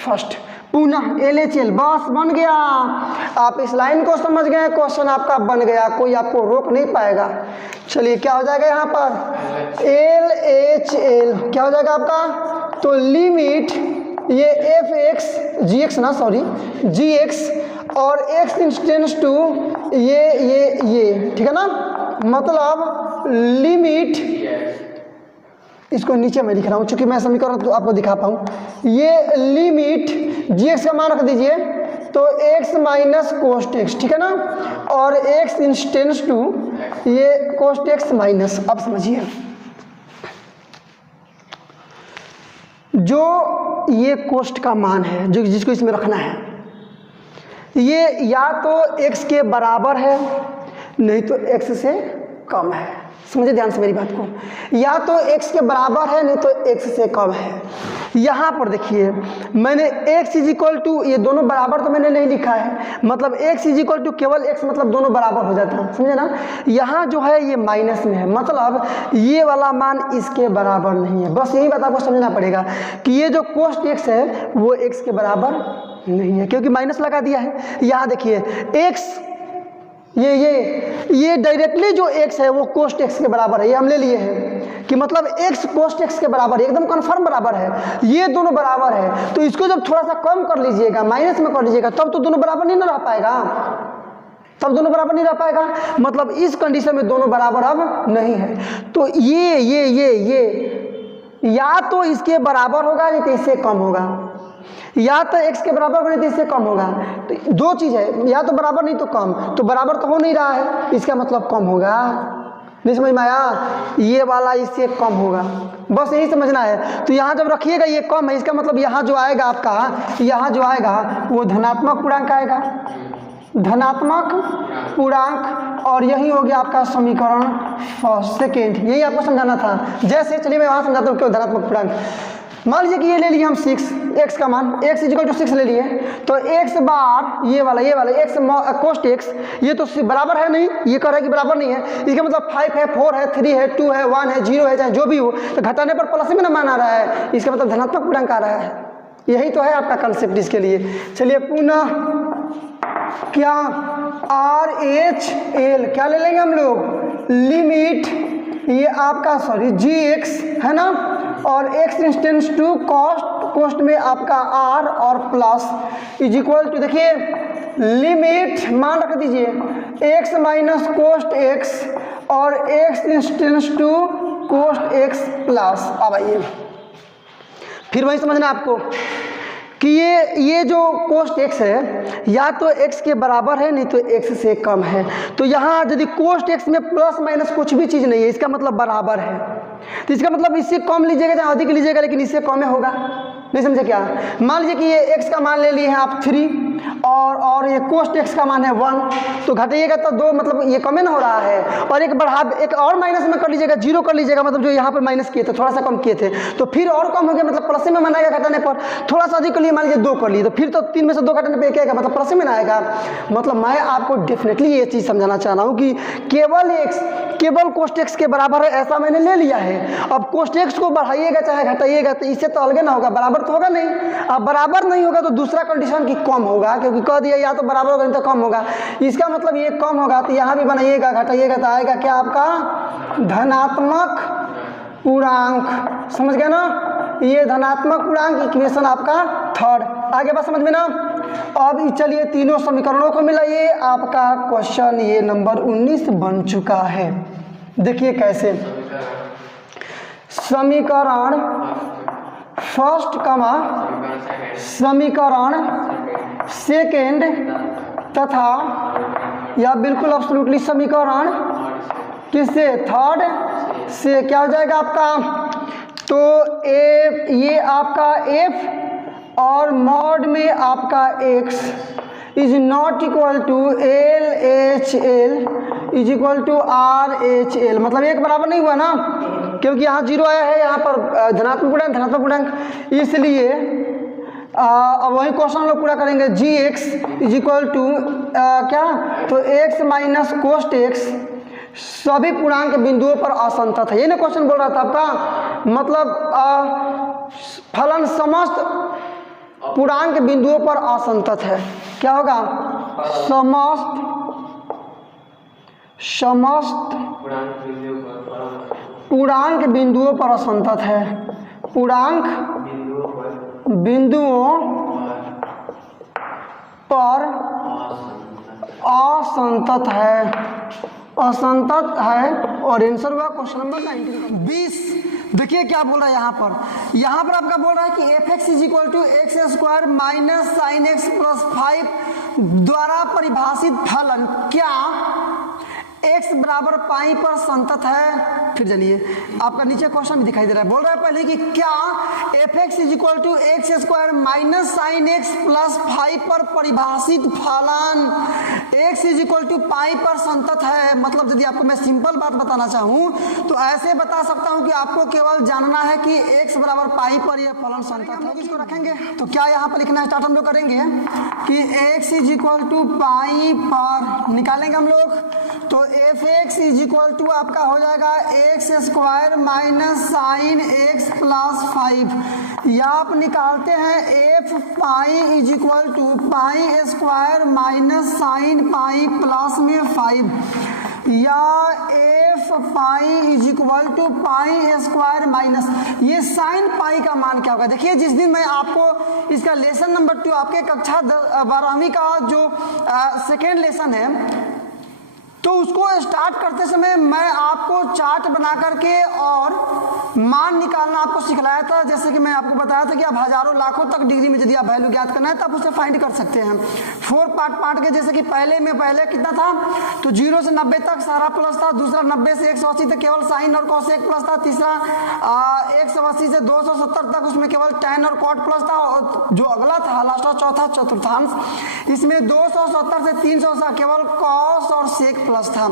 फर्स्ट। पुनः LHL, बस बन गया। आप इस लाइन को समझ गए, क्वेश्चन आपका बन गया, कोई आपको रोक नहीं पाएगा। चलिए क्या हो जाएगा यहाँ पर LHL क्या हो जाएगा आपका, तो लिमिट ये fx gx और x इंस्टेंस टू ये ठीक है ना, मतलब लिमिट, इसको नीचे मैं लिख रहा हूँ चूंकि मैं समीकरण तो आपको दिखा पाऊँ, ये लिमिट gx का मान रख दीजिए तो x माइनस कोस्ट x, ठीक है ना, और x इंस्टेंस टू ये कोस्ट x माइनस। अब समझिए जो ये कोस्ट का मान है जो जिसको इसमें रखना है, ये या तो x के बराबर है नहीं तो x से कम है। समझिए ध्यान से मेरी बात को, या तो x के बराबर है नहीं तो x से कम है। यहाँ पर देखिए मैंने x इज इक्वल टू, ये दोनों बराबर तो मैंने नहीं लिखा है, मतलब x इज इक्वल टू केवल x मतलब दोनों बराबर हो जाता है, समझे ना। यहाँ जो है ये माइनस में है, मतलब ये वाला मान इसके बराबर नहीं है। बस यही बात आपको समझना पड़ेगा कि ये जो कोस्ट x है वो x के बराबर नहीं है क्योंकि माइनस लगा दिया है। यहाँ देखिए x ये डायरेक्टली जो x है वो कोस्ट x के बराबर है, ये हम ले लिए हैं कि मतलब x कोस्ट x के बराबर है, एकदम कन्फर्म बराबर है, ये दोनों बराबर है। तो इसको जब थोड़ा सा कम कर लीजिएगा, माइनस में कर लीजिएगा, तब तो दोनों बराबर नहीं ना रह पाएगा, तब दोनों बराबर नहीं रह पाएगा, मतलब इस कंडीशन में दोनों बराबर अब नहीं है। तो ये या तो इसके बराबर होगा नहीं तो इससे कम होगा, या तो x के बराबर होगा नहीं तो इससे कम होगा। तो दो चीज़ है, या तो बराबर नहीं तो कम, तो बराबर तो हो नहीं रहा है, इसका मतलब कम होगा। नहीं समझ में आया, ये वाला इससे कम होगा, बस यही समझना है। तो यहाँ जब रखिएगा ये कम है, इसका मतलब यहाँ जो आएगा आपका, यहाँ जो आएगा वो धनात्मक पूर्णांक आएगा, धनात्मक पूर्णांक, और यही हो गया आपका समीकरण फर्स्ट सेकेंड। यही आपको समझाना था। जैसे चलिए मैं वहाँ समझाता हूँ क्यों धनात्मक पूर्णांक। मान लीजिए कि ये ले लिए हम 6, x का मान x इक्वल टू 6 ले लिए, तो x बार ये वाला x कोस्ट x, ये तो बराबर है नहीं, ये कह रहा है कि बराबर नहीं है, इसका मतलब 5 है, 4 है, 3 है, 2 है, 1 है, 0 है, चाहे जो भी हो, तो घटाने पर प्लस में ना मान आ रहा है, इसका मतलब धनात्मक पूर्णांक आ रहा है। यही तो है आपका कंसेप्ट इसके लिए। चलिए पुनः क्या RHL क्या ले लेंगे हम लोग, लिमिट ये आपका gx है ना, और x इंस्टेंस टू कोस्ट में आपका r और प्लस इज इक्वल टू, देखिए लिमिट मान रख दीजिए x माइनस कोस्ट x और x इंस्टेंस टू कोस्ट x प्लस। अब आइए फिर वही समझना आपको कि ये जो कोस्ट x है या तो x के बराबर है नहीं तो x से कम है। तो यहाँ यदि कोस्ट x में प्लस माइनस कुछ भी चीज़ नहीं है, इसका मतलब बराबर है, तो इसका मतलब इससे कम लीजिएगा चाहे अधिक लीजिएगा, लेकिन इससे कम ही होगा। नहीं समझे क्या। मान लीजिए कि ये x का मान ले लिए हैं आप 3 और ये कोस्ट x का मान है 1, तो घटाइएगा तो 2, मतलब ये कम ही ना हो रहा है, और एक और माइनस में कर लीजिएगा, 0 कर लीजिएगा, मतलब जो यहाँ पर माइनस किए थे थोड़ा सा कम किए थे तो फिर और कम हो गया, मतलब प्लस में मनाएगा घटाने पर। थोड़ा सा अधिक कर लिए, मान लीजिए 2 कर लिए, तो फिर तो 3 में से 2 घटाने पर क्या आएगा, मतलब प्लस में ना आएगा। मतलब मैं आपको डेफिनेटली ये चीज़ समझाना चाह रहा हूँ कि केवल कोस्ट x के बराबर है ऐसा मैंने ले लिया है। अब कोस्ट x को बढ़ाइएगा चाहे घटाइएगा तो इससे तो अलग ना होगा, बराबर तो होगा नहीं। अब बराबर नहीं होगा तो दूसरा कंडीशन की कम होगा, क्योंकि कह दिया या तो बराबर होगा नहीं तो कम होगा, इसका मतलब ये कम होगा, तो यहाँ भी बनाइएगा घटाइएगा तो आएगा क्या आपका धनात्मक पूर्णांक। समझ गए ना, ये धनात्मक पूर्णांक इक्वेशन आपका थर्ड। आगे बात समझ में ना। अब चलिए तीनों समीकरणों को मिलाइए, आपका क्वेश्चन ये नंबर 19 बन चुका है। देखिए कैसे, समीकरण फर्स्ट कमा समीकरण सेकेंड तथा या बिल्कुल एब्सोल्युटली समीकरण किससे थर्ड से क्या हो जाएगा आपका, तो ये आपका f और मॉड में आपका x is not equal to LHL is equal to RHL, मतलब एक बराबर नहीं हुआ ना, क्योंकि यहाँ 0 आया है, यहाँ पर धनात्मक पूर्णांक, इसलिए अब वही क्वेश्चन हम लोग पूरा करेंगे। gx इज इक्वल टू क्या, तो x माइनस कोस्ट x सभी पूर्णांक बिंदुओं पर असंतत है। ये ना क्वेश्चन बोल रहा था आपका, मतलब फलन समस्त पूर्णांक बिंदुओं पर असंतत है। क्या होगा? समस्त पूर्णांक बिंदुओं पर असंतत है। पूर्णांक बिंदुओं पर असंतत है और आंसर हुआ क्वेश्चन नंबर 19। देखिए क्या बोल रहा है यहाँ पर आपका बोल रहा है कि f x is equal to x square minus sine x plus 5 द्वारा परिभाषित फलन क्या x बराबर पाई पर संतत है। फिर चलिए आपका नीचे क्वेश्चन भी दिखाई दे रहा है, बोल रहा है पहले कि क्या f x is equal to x square minus sine x plus 5 पर परिभाषित फलन x is equal to pi पर संतत है। मतलब यदि आपको मैं सिंपल बात बताना चाहूँ तो ऐसे बता सकता हूँ कि आपको केवल जानना है कि x बराबर पाई पर यह फलन संतत है। इसको रखेंगे तो क्या यहाँ पर लिखना स्टार्ट हम लोग करेंगे कि x is equal to pi पर निकालेंगे हम लोग, तो f x is equal to आपका हो जाएगा x square minus sine x plus 5, या आप निकालते हैं f pi is equal to pi square minus sine pi plus में 5, या f pi is equal to pi square minus, ये साइन पाई का मान क्या होगा। देखिए जिस दिन मैं आपको इसका लेसन नंबर 2 आपके कक्षा 12वीं का जो सेकेंड लेसन है तो उसको स्टार्ट करते समय मैं आपको चार्ट बना करके और मान निकालना आपको सिखलाया था। जैसे कि मैं आपको बताया था कि आप हजारों लाखों तक डिग्री में यदि आप वैल्यू ज्ञात करना है तो आप उसे फाइंड कर सकते हैं 4 पार्ट के। जैसे कि पहले कितना था तो 0 से 90 तक सारा प्लस था, दूसरा 90 से 180 तक केवल साइन और कॉसेक प्लस था, तीसरा 180 से 270 तक उसमें केवल टैन और कॉट प्लस था, और जो अगला था लास्ट और चौथा चतुर्थांश इसमें 270 से 300 केवल कॉस और सेक प्लस था।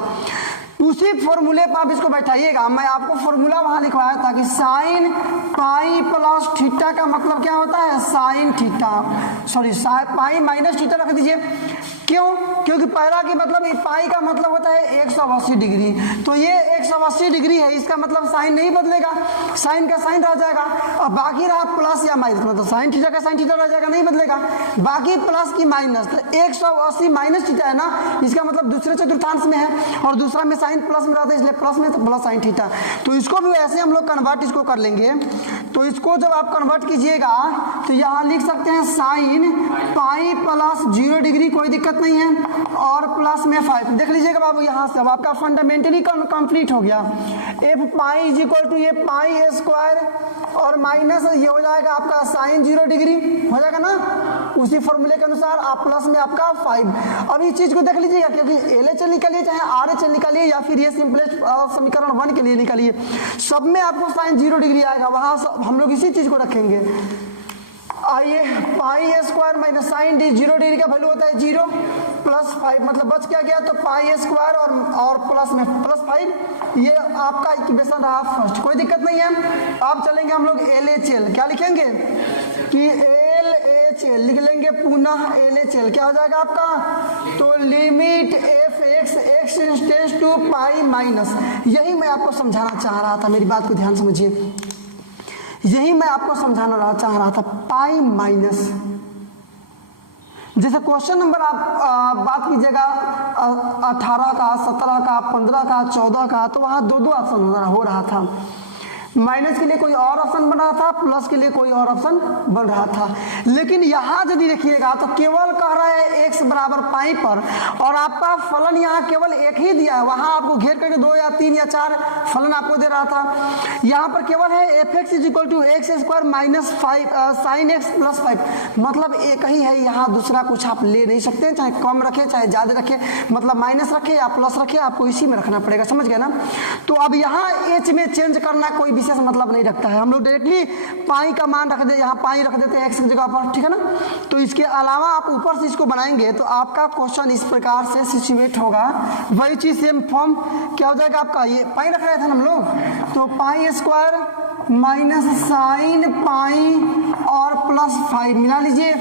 उसी फॉर्मूले पर आप इसको बैठाइएगा। मैं आपको फॉर्मूला वहां लिखवाया था कि साइन पाई प्लस थीटा का मतलब क्या होता है sine theta, sorry pi minus theta रख दीजिए। क्यों? क्योंकि पहला की मतलब पाई का मतलब होता है 180 डिग्री, तो ये 180 डिग्री है, इसका मतलब साइन नहीं बदलेगा, साइन का साइन रह जाएगा, और बाकी रहा प्लस या माइनस, मतलब साइन थीटा का साइन थीटा रह जाएगा, नहीं बदलेगा। बाकी प्लस की माइनस, तो 180 माइनस थीटा है ना, इसका मतलब दूसरे चतुर्थांश में है और दूसरा में साइन प्लस में रहता है, इसलिए प्लस में तो प्लस साइन थीटा। तो इसको भी ऐसे हम लोग कन्वर्ट इसको कर लेंगे। तो इसको जब आप कन्वर्ट कीजिएगा तो यहाँ लिख सकते हैं साइन पाई प्लस 0 डिग्री, कोई दिक्कत नहीं है, और प्लस में 5। देख लीजिएगा बाबू यहाँ से अब आपका फंडामेंटली कंप्लीट हो गया। F pi is equal to ये पाई स्क्वायर और माइनस ये हो जाएगा आपका साइन 0 डिग्री हो जाएगा ना, उसी फॉर्मूले के अनुसार आप प्लस में आपका 5। अब इस चीज को देख लीजिएगा, क्योंकि LHL निकालिए चाहे RHL निकालिए या फिर ये सिंपलेस्ट समीकरण 1 के लिए निकालिए, सब में आपको साइन 0 डिग्री आएगा, वहां हम लोग इसी चीज को रखेंगे। आइए pi square minus sine 0 degree का वैल्यू होता है 0 प्लस 5, मतलब बच क्या गया तो पाई स्क्वायर और प्लस में प्लस 5, ये आपका इक्वेशन रहा फर्स्ट, कोई दिक्कत नहीं है। अब चलेंगे हम लोग LHL, क्या लिखेंगे कि LHL लिख लेंगे, पुनः LHL क्या हो जाएगा आपका, तो limit f x tends to pi minus, यही मैं आपको समझाना चाह रहा था, मेरी बात को ध्यान समझिए, यही मैं आपको समझाना चाह रहा था, पाई माइनस। जैसे क्वेश्चन नंबर आप बात कीजिएगा 18 का, 17 का, 15 का, 14 का, तो वहाँ 2 ऑप्शन हो रहा था, माइनस के लिए कोई और ऑप्शन बन रहा था, प्लस के लिए कोई और ऑप्शन बन रहा था। लेकिन यहाँ यदि देखिएगा तो केवल कह रहा है x बराबर पाई पर, और आपका फलन यहाँ केवल एक ही दिया है, वहाँ आपको घेर करके 2 या 3 या 4 फलन आपको दे रहा था। यहाँ पर केवल है f x is equal to x square minus 5 sine x plus 5, मतलब एक ही है, यहाँ दूसरा कुछ आप ले नहीं सकते, चाहे कम रखे चाहे ज़्यादा रखे, मतलब माइनस रखे या प्लस रखे, आपको इसी में रखना पड़ेगा, समझ गए ना। तो अब यहाँ एच में चेंज करना कोई विशेष मतलब नहीं रखता है, हम लोग डायरेक्टली पाई का मान रख दे, यहाँ पाई रख देते हैं एक्स की जगह पर, ठीक है ना। तो इसके अलावा आप ऊपर से इसको बनाएंगे तो आपका क्वेश्चन इस प्रकार से सिचुएट होगा, वही चीज सेम फॉर्म क्या हो जाएगा आपका, ये पाई रख रहे थे हम लोग, तो पाई स्क्वायर माइनस साइन पाई और प्लस 5 मिला लीजिए,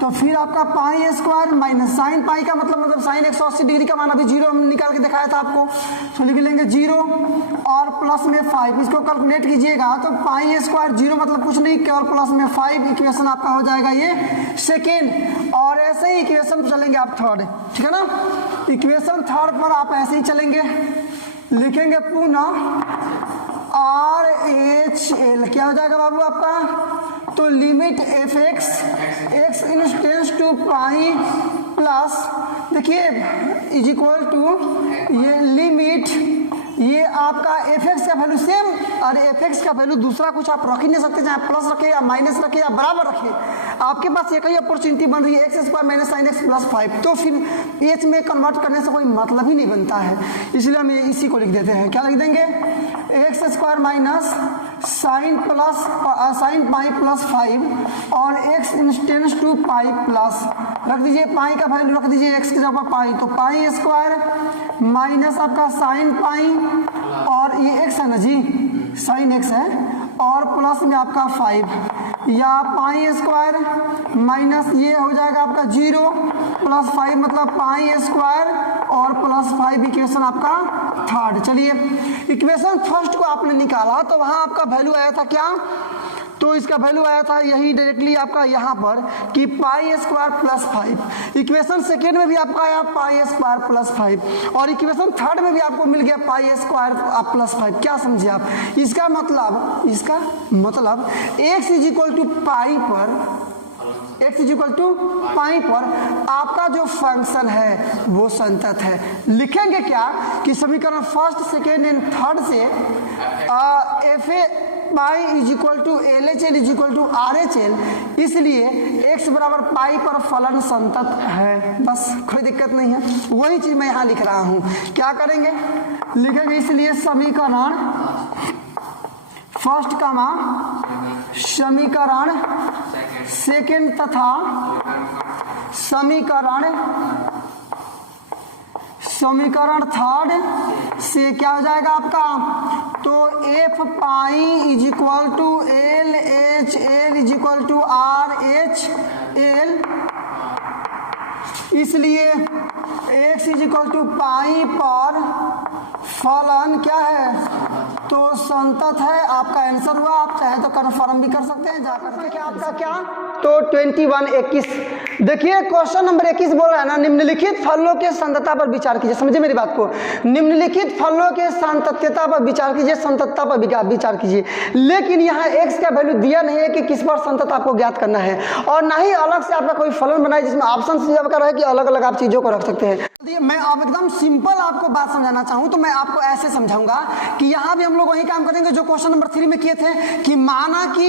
तो फिर आपका पाई स्क्वायर माइनस साइन पाई का मतलब साइन 180 डिग्री का मान अभी 0 हम निकाल के दिखाया था आपको, तो लिख लेंगे 0 और प्लस में 5, इसको कैलकुलेट कीजिएगा तो पाई स्क्वायर 0 मतलब कुछ नहीं केवल प्लस में 5, इक्वेशन आपका हो जाएगा ये सेकेंड। और ऐसे ही इक्वेशन चलेंगे आप थर्ड, ठीक है ना, इक्वेशन थर्ड पर आप ऐसे ही चलेंगे, लिखेंगे पुनः RHL क्या हो जाएगा बाबू आपका, तो limit f x tends to pi plus, देखिए इज इक्वल टू ये लिमिट, ये आपका एफ एक्स का वैल्यू सेम, और एफ एक्स का वैल्यू दूसरा कुछ आप रख ही नहीं सकते, चाहे प्लस रखे या माइनस रखे या बराबर रखे, आपके पास एक ही अपॉर्चुनिटी बन रही है x square minus sine x plus 5, तो फिर एच में कन्वर्ट करने से कोई मतलब ही नहीं बनता है, इसलिए हम इसी को लिख देते हैं। क्या लिख देंगे, x square minus sine pi plus 5 और एक्स इंस्टेंस टू पाई प्लस, रख दीजिए पाई का वैल्यू रख दीजिए एक्स की जगह पाई, तो पाई स्क्वायर माइनस आपका साइन पाई और ये एक्स है ना जी, साइन एक्स है, और प्लस में आपका 5 या पाई स्क्वायर माइनस ये हो जाएगा आपका 0 प्लस 5 मतलब पाई स्क्वायर और प्लस 5 इक्वेशन आपका थर्ड। चलिए इक्वेशन फर्स्ट को आपने निकाला तो वहां आपका वैल्यू आया था क्या, तो इसका वैल्यू आया था यही डायरेक्टली आपका यहाँ पर कि pi square plus 5, equation second में भी आपका आया पाई स्क्वायर प्लस 5 और इक्वेशन थर्ड में भी आपको मिल गया पाई स्क्वायर प्लस 5। क्या समझे आप, इसका मतलब x is equal to pi पर आपका जो फंक्शन है वो संतत है। लिखेंगे क्या कि समीकरण फर्स्ट सेकेंड एंड थर्ड से f a pi is equal to L H L is equal to R H L, इसलिए x बराबर पाई पर फलन संतत है, बस कोई दिक्कत नहीं है, वही चीज मैं यहाँ लिख रहा हूँ। क्या करेंगे, लिखेंगे इसलिए समीकरण फर्स्ट कामा समीकरण सेकेंड तथा समीकरण थर्ड से क्या हो जाएगा आपका, तो f pi is equal to L H L is equal to R H L, इसलिए x is equal to pi पर फलन क्या है, तो संतत है। आपका आंसर हुआ, आप चाहे तो कन्फर्म भी कर सकते हैं जाकर के। आपका क्या, तो 21 देखिए क्वेश्चन नंबर 21 बोल रहा है ना, निम्नलिखित फलों के संततता पर विचार कीजिए। समझे मेरी बात को, निम्नलिखित फलों के संततता पर विचार कीजिए, संततता पर विचार कीजिए। लेकिन यहाँ x का वैल्यू दिया नहीं है कि किस पर संतत आपको ज्ञात करना है, और ना ही अलग से आपका कोई फलन बनाए जिसमें ऑप्शन से आपका रहे कि अलग अलग आप चीजों को रख सकते हैं। मैं अब एकदम सिंपल आपको बात समझाना चाहूँ तो मैं आपको ऐसे समझाऊंगा कि यहाँ भी हम लोग वही काम करेंगे जो क्वेश्चन नंबर 3 में किए थे, कि माना कि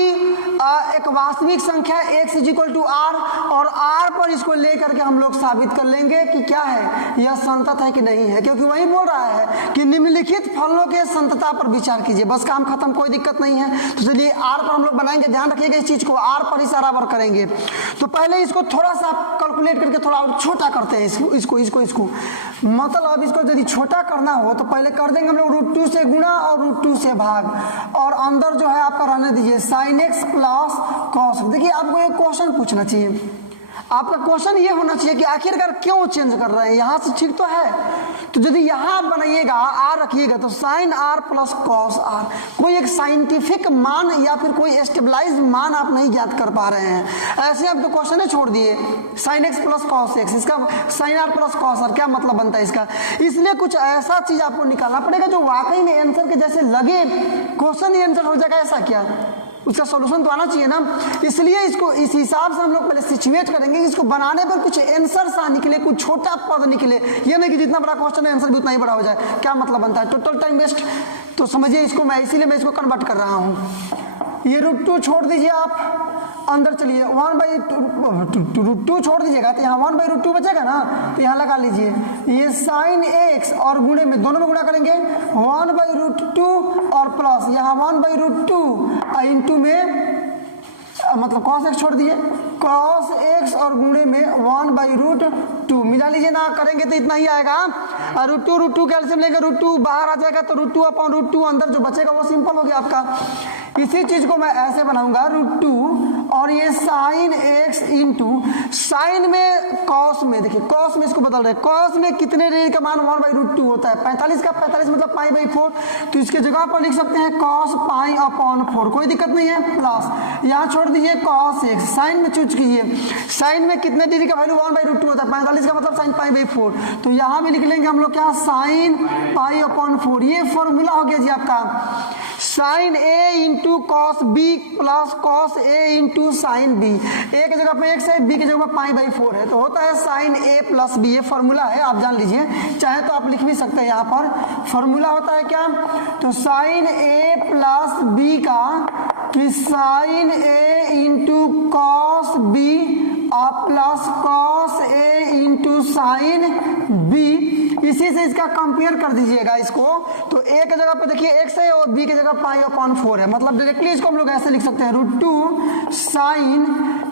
एक वास्तविक संख्या x is equal to r, और आर पर इसको लेकर के हम लोग साबित कर लेंगे कि क्या है, यह संतत है कि नहीं है, क्योंकि वही बोल रहा है कि निम्नलिखित फलों के संततता पर विचार कीजिए, बस काम खत्म, कोई दिक्कत नहीं है। तो चलिए आर पर हम लोग बनाएंगे, ध्यान रखिएगा इस चीज को, आर पर ही सारा वर्क करेंगे। तो पहले इसको थोड़ा सा कैलकुलेट करके थोड़ा और छोटा करते हैं इसको मतलब इसको यदि छोटा करना हो तो पहले कर देंगे हम लोग √2 से गुणा और √2 से भाग, और अंदर जो है आपका रहने दीजिए sin x प्लस cos। देखिए आपको एक क्वेश्चन पूछना चाहिए, आपका क्वेश्चन ये होना चाहिए कि आखिरकार क्यों चेंज कर रहे हैं, यहाँ से ठीक तो है, तो यदि यहाँ बनाइएगा आर रखिएगा तो sine are plus cos r, कोई एक साइंटिफिक मान या फिर कोई स्टेबलाइज मान आप नहीं ज्ञात कर पा रहे हैं, ऐसे आप तो क्वेश्चन ही छोड़ दिए sine x plus cos x, इसका sine are plus cos R क्या मतलब बनता है इसका। इसलिए कुछ ऐसा चीज आपको निकालना पड़ेगा जो वाकई में आंसर के जैसे लगे, क्वेश्चन ही आंसर हो जाएगा, ऐसा क्या, उसका सॉल्यूशन तो आना चाहिए ना। इसलिए इसको इस हिसाब से हम लोग पहले सिचुएट करेंगे, इसको बनाने पर कुछ आंसर सा निकले, कुछ छोटा पद निकले, ये नहीं कि जितना बड़ा क्वेश्चन है आंसर भी उतना ही बड़ा हो जाए, क्या मतलब बनता है, टोटल टाइम वेस्ट। तो समझिए इसको, मैं इसीलिए मैं इसको कन्वर्ट कर रहा हूँ। ये √2 छोड़ दीजिए, आप अंदर चलिए 1/√2 छोड़ दीजिएगा तो यहाँ 1/√2 बचेगा ना, तो यहाँ लगा लीजिए ये साइन x और गुणे में दोनों में गुणा करेंगे 1/√2 और प्लस यहाँ 1/√2 इंटू में मतलब cos x छोड़ दिए, cos x और गुणे में 1/√2 मिला लीजिए ना, करेंगे तो इतना ही आएगा। और √2 कैल्सियम लेंगे, √2 बाहर आ जाएगा तो √2/√2 अंदर जो बचेगा वो सिंपल हो गया आपका। इसी चीज को मैं ऐसे बनाऊंगा √2 और ये sin x इंटू साइन में cos में, देखिए cos में इसको बदल रहे हैं, cos में कितने डिग्री का मान 1/√2 होता है 45 का, 45 मतलब π/4, तो इसके जगह पर लिख सकते हैं cos π/4, कोई दिक्कत नहीं है, प्लस यहाँ छोड़ दीजिए cos x, साइन में चूज कीजिए, साइन में कितने डिग्री का वैल्यू 1/√2 होता है 45 का मतलब sin π/4, तो यहाँ भी लिख लेंगे हम लोग क्या sin π/4, ये फॉर्मूला हो गया जी आपका sin a into cos B plus cos A into sine B, A की जगह पे x है, बी की जगह पर π/4 है, तो होता है sin a प्लस बी, ये फॉर्मूला है आप जान लीजिए, चाहे तो आप लिख भी सकते हैं यहाँ पर फॉर्मूला होता है क्या, तो sin a प्लस बी का कि sin a into cos B plus cos A into sine b, इसी से इसका कंपेयर कर दीजिएगा इसको, तो ए की जगह पे देखिए x है और बी की जगह π/4 है, मतलब डायरेक्टली इसको हम लोग ऐसे लिख सकते हैं √2 sin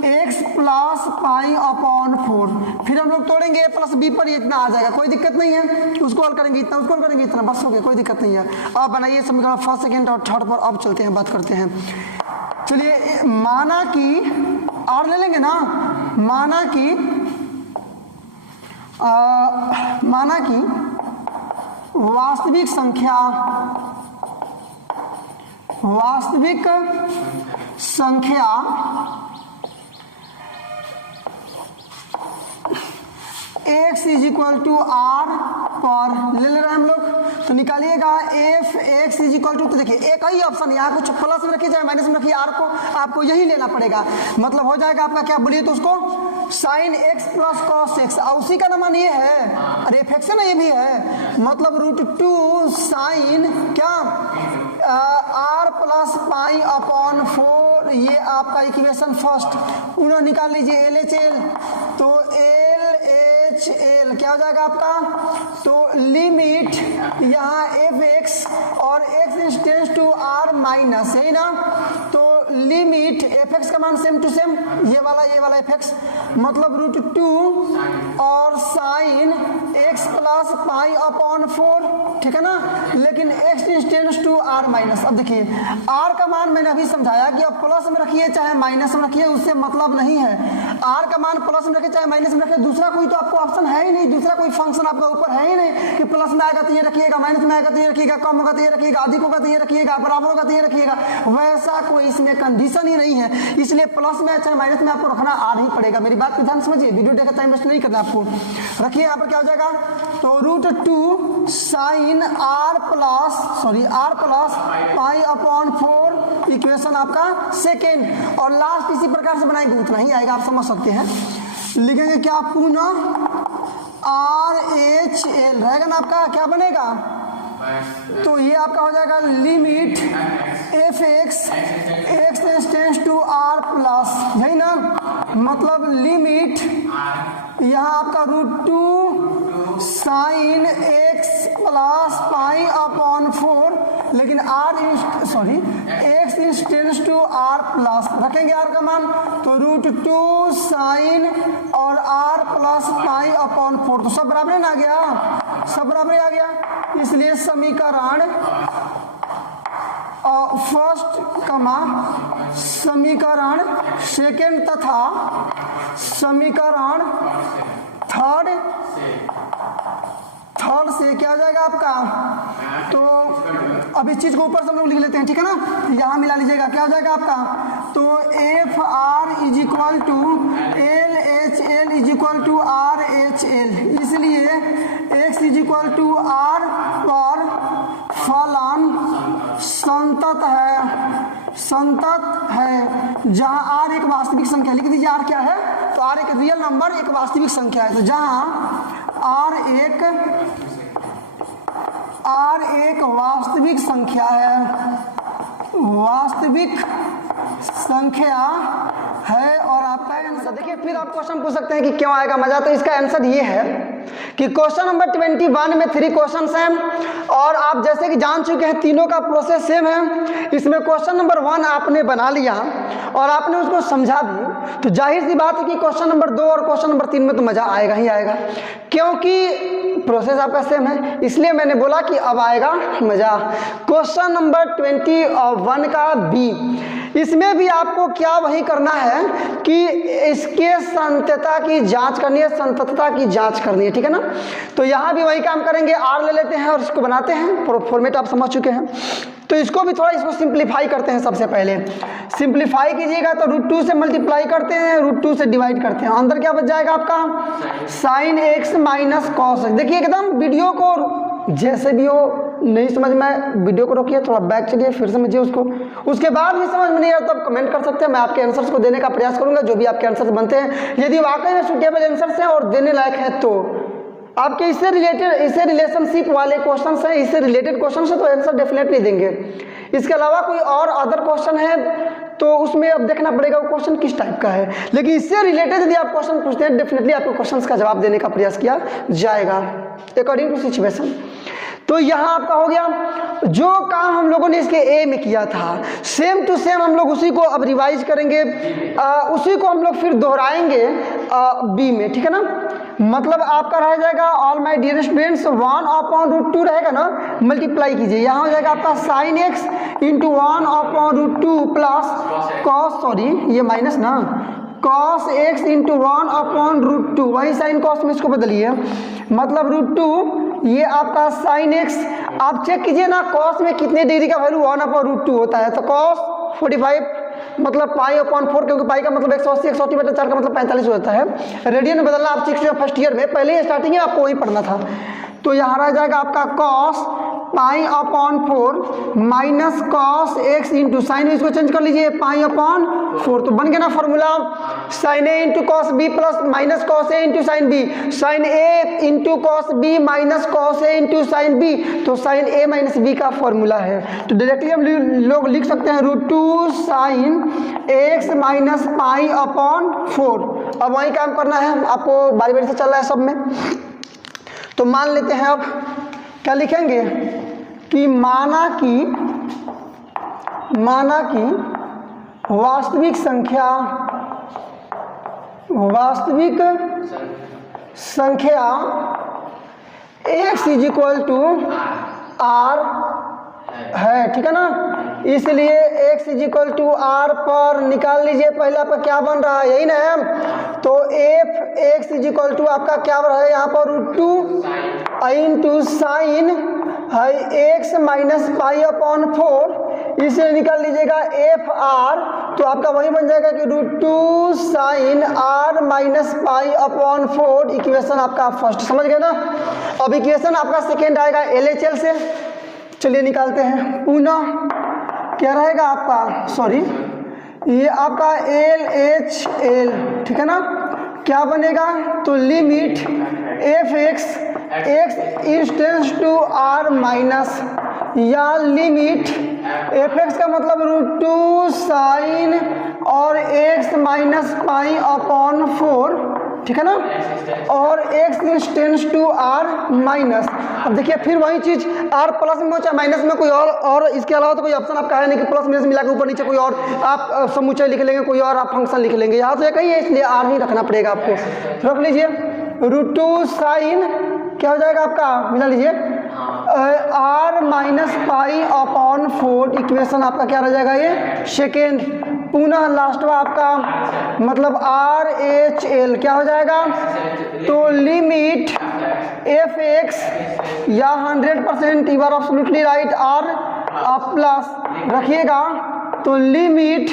x प्लस π/4, फिर हम लोग तोड़ेंगे a प्लस बी पर, ये इतना आ जाएगा, कोई दिक्कत नहीं है, उसको हल करेंगे इतना, उसको हल करेंगे इतना, बस हो गया, कोई दिक्कत नहीं है। अब बनाइए समीकरण फर्स्ट सेकेंड और थर्ड पर, अब चलते हैं बात करते हैं। चलिए माना कि और ले लेंगे ना, माना कि वास्तविक संख्या x = r पर ले रहे हैं हम लोग, तो निकालिएगा f x = तो देखिए एक ही ऑप्शन, यहाँ कुछ प्लस में रखिए चाहे माइनस में रखिए, r को आपको यही लेना पड़ेगा, मतलब हो जाएगा आपका क्या बोलिए तो उसको sin x plus cos x, और उसी का नाम ये है, अरे f है ना, ये भी है, मतलब √2 sin क्या r प्लस π/4, ये आपका इक्वेशन फर्स्ट, उन्होंने निकाल लीजिए LHL, तो LHL क्या हो जाएगा आपका, तो लिमिट यहाँ fx और x tends to r minus, यही ना, तो लिमिट fx का मान सेम टू सेम, ये वाला fx, मतलब √2 और साइन x प्लस π/4, ठीक है ना, लेकिन x tends to r minus. अब देखिए r का मान मैंने अभी समझाया कि अब प्लस में रखिए चाहे माइनस में रखिए, उससे मतलब नहीं है, r का मान प्लस में रखिए चाहे माइनस में रखिए, दूसरा कोई तो आपको ऑप्शन है ही नहीं, दूसरा कोई फंक्शन आपका ऊपर है ही नहीं कि प्लस में आएगा तो ये रखिएगा, माइनस में आएगा तो ये रखिएगा, कम होगा तो ये रखिएगा, अधिक होगा तो ये रखिएगा, बराबर होगा तो ये रखिएगा, वैसा कोई इसमें कंडीशन ही नहीं है, इसलिए प्लस में चाहे माइनस में आपको रखना आ नहीं पड़ेगा। मेरी बात को ध्यान समझिए, वीडियो देखकर टाइम वेस्ट नहीं करना आपको। रखिए यहाँ पर क्या हो जाएगा, तो √2 sin r प्लस π/4 इक्वेशन आपका सेकेंड, और लास्ट इसी प्रकार से बनाएंगे, उतना ही आएगा, आप समझ सकते हैं। लिखेंगे क्या, पुनः RHL रहेगा ना आपका, क्या बनेगा, तो ये आपका हो जाएगा limit fx x tends to r plus, यही ना, मतलब लिमिट यहाँ आपका √2 sin x प्लस π/4, लेकिन x tends to r plus, रखेंगे r का मान, तो √2 sin और r प्लस π/4, तो सब बराबर ना आ गया, सब बराबर आ गया, इसलिए समीकरण फर्स्ट समीकरण सेकेंड तथा समीकरण थर्ड से क्या हो जाएगा आपका, तो अब इस चीज को ऊपर से हम लोग लिख लेते हैं, ठीक है ना, यहाँ मिला लीजिएगा, क्या हो जाएगा आपका, तो FR = LHL = RHL, इसलिए x = r पर फलन संतत है, जहाँ r एक वास्तविक संख्या, लिख दीजिए r क्या है, तो r एक रियल नंबर, एक वास्तविक संख्या है, तो जहाँ r एक वास्तविक संख्या है और आपका आंसर देखिए। फिर आप क्वेश्चन पूछ सकते हैं कि क्यों आएगा मजा, तो इसका आंसर ये है कि क्वेश्चन नंबर 21 में 3 क्वेश्चंस हैं और आप जैसे कि जान चुके हैं तीनों का प्रोसेस सेम है। इसमें क्वेश्चन नंबर 1 आपने बना लिया और आपने उसको समझा भी, तो जाहिर सी बात है कि क्वेश्चन नंबर 2 और क्वेश्चन नंबर 3 में तो मज़ा आएगा ही आएगा, क्योंकि प्रोसेस आपका सेम है। इसलिए मैंने बोला कि अब आएगा मज़ा। क्वेश्चन नंबर 21 का बी, इसमें भी आपको क्या वही करना है कि इसके संतता की जांच करनी है, संततता की जांच करनी है, ठीक है ना। तो यहाँ भी वही काम करेंगे, आर ले लेते हैं और इसको बनाते हैं, फॉर्मेट आप समझ चुके हैं। तो इसको भी थोड़ा इसको सिंप्लीफाई करते हैं। सबसे पहले सिंप्लीफाई कीजिएगा तो √2 से मल्टीप्लाई करते हैं, √2 से डिवाइड करते हैं, अंदर क्या बच जाएगा आपका sin x minus cos x। देखिए एकदम वीडियो को जैसे भी हो, नहीं समझ में वीडियो को रोकिए, थोड़ा बैक चलिए, फिर समझिए उसको। उसके बाद भी समझ में नहीं आता तो कमेंट कर सकते हैं, मैं आपके आंसर्स को देने का प्रयास करूंगा, जो भी आपके आंसर्स बनते हैं। यदि वाकई में सूटेबल आंसर्स हैं और देने लायक हैं तो आपके इससे रिलेटेड, इससे रिलेशनशिप वाले क्वेश्चन हैं, इससे रिलेटेड क्वेश्चन है तो आंसर डेफिनेटली देंगे। इसके अलावा कोई और अदर क्वेश्चन है तो उसमें अब देखना पड़ेगा वो क्वेश्चन किस टाइप का है, लेकिन इससे रिलेटेड यदि आप क्वेश्चन पूछते हैं डेफिनेटली आपको क्वेश्चन का जवाब देने का प्रयास किया जाएगा अकॉर्डिंग टू सिचुएशन। तो यहाँ आपका हो गया जो काम हम लोगों ने इसके ए में किया था, सेम टू सेम हम लोग उसी को अब रिवाइज करेंगे, उसी को हम लोग फिर दोहराएंगे बी में, ठीक है ना। मतलब आपका रह जाएगा ऑल माय डियर स्टूडेंट्स 1/√2 रहेगा ना, मल्टीप्लाई कीजिए, यहाँ हो जाएगा आपका sin x into 1/√2 plus cos, sorry ये माइनस ना, cos x इंटू 1/√2, वही साइन कॉस में इसको बदलिए, मतलब √2 ये आपका sin x। आप चेक कीजिए ना cos में कितने डिग्री का वैल्यू 1/√2 होता है, तो cos 45 मतलब π/4, क्योंकि पाई का मतलब 180, 180/4 का मतलब 45 होता है। रेडियन में बदलना आप सीख फर्स्ट ईयर में, पहले स्टार्टिंग में आपको वही पढ़ना था। तो यहाँ रह जाएगा आपका cos π/4 minus cos x into sine, इसको चेंज कर लीजिए π/4, तो बन गया ना formula sin a into cos B plus minus cos A into sine B, sin a into cos B minus cos A into sine B, तो sin a minus B का formula है। तो डायरेक्टली हम लोग लिख सकते हैं √2 sin x माइनस π/4। अब वही काम करना है आपको, बारी बारी से चल रहा है सब में। तो मान लेते हैं अब क्या लिखेंगे कि माना कि वास्तविक संख्या x is equal to r है, ठीक है ना। इसलिए x is equal to r पर निकाल लीजिए, पहला पर क्या बन रहा है यही ना है, तो f x is equal to आपका क्या बन रहा है यहाँ पर √2 इंटू साइन है x माइनस π/4, इसे निकाल लीजिएगा f r, तो आपका वही बन जाएगा कि √2 साइन r माइनस π/4, इक्वेशन आपका फर्स्ट, समझ गए ना। अब इक्वेशन आपका सेकेंड आएगा LHL से, चलिए निकालते हैं। पुनः क्या रहेगा आपका, सॉरी ये आपका LHL, ठीक है ना। क्या बनेगा, तो limit f(x) tends to r minus, या लिमिट f(x) का मतलब √2 साइन और x माइनस π/4, ठीक है ना, और x tends to r minus. अब देखिए फिर वही चीज r प्लस में हो चाहे माइनस में, कोई और इसके अलावा तो कोई ऑप्शन आपका है नहीं कि प्लस माइनस मिला के ऊपर नीचे कोई और आप समुच्चय लिख लेंगे, कोई और आप फंक्शन लिख लेंगे, यहाँ तो एक ही है इसलिए r ही रखना पड़ेगा आपको। रख लीजिए √2 साइन क्या हो जाएगा आपका, मिला लीजिए r माइनस π/4, इक्वेशन आपका क्या रह जाएगा ये सेकेंड। पुनः लास्ट में आपका मतलब RHL क्या हो जाएगा, तो लिमिट f(x) या 100% you are absolutely right r plus रखिएगा, तो लिमिट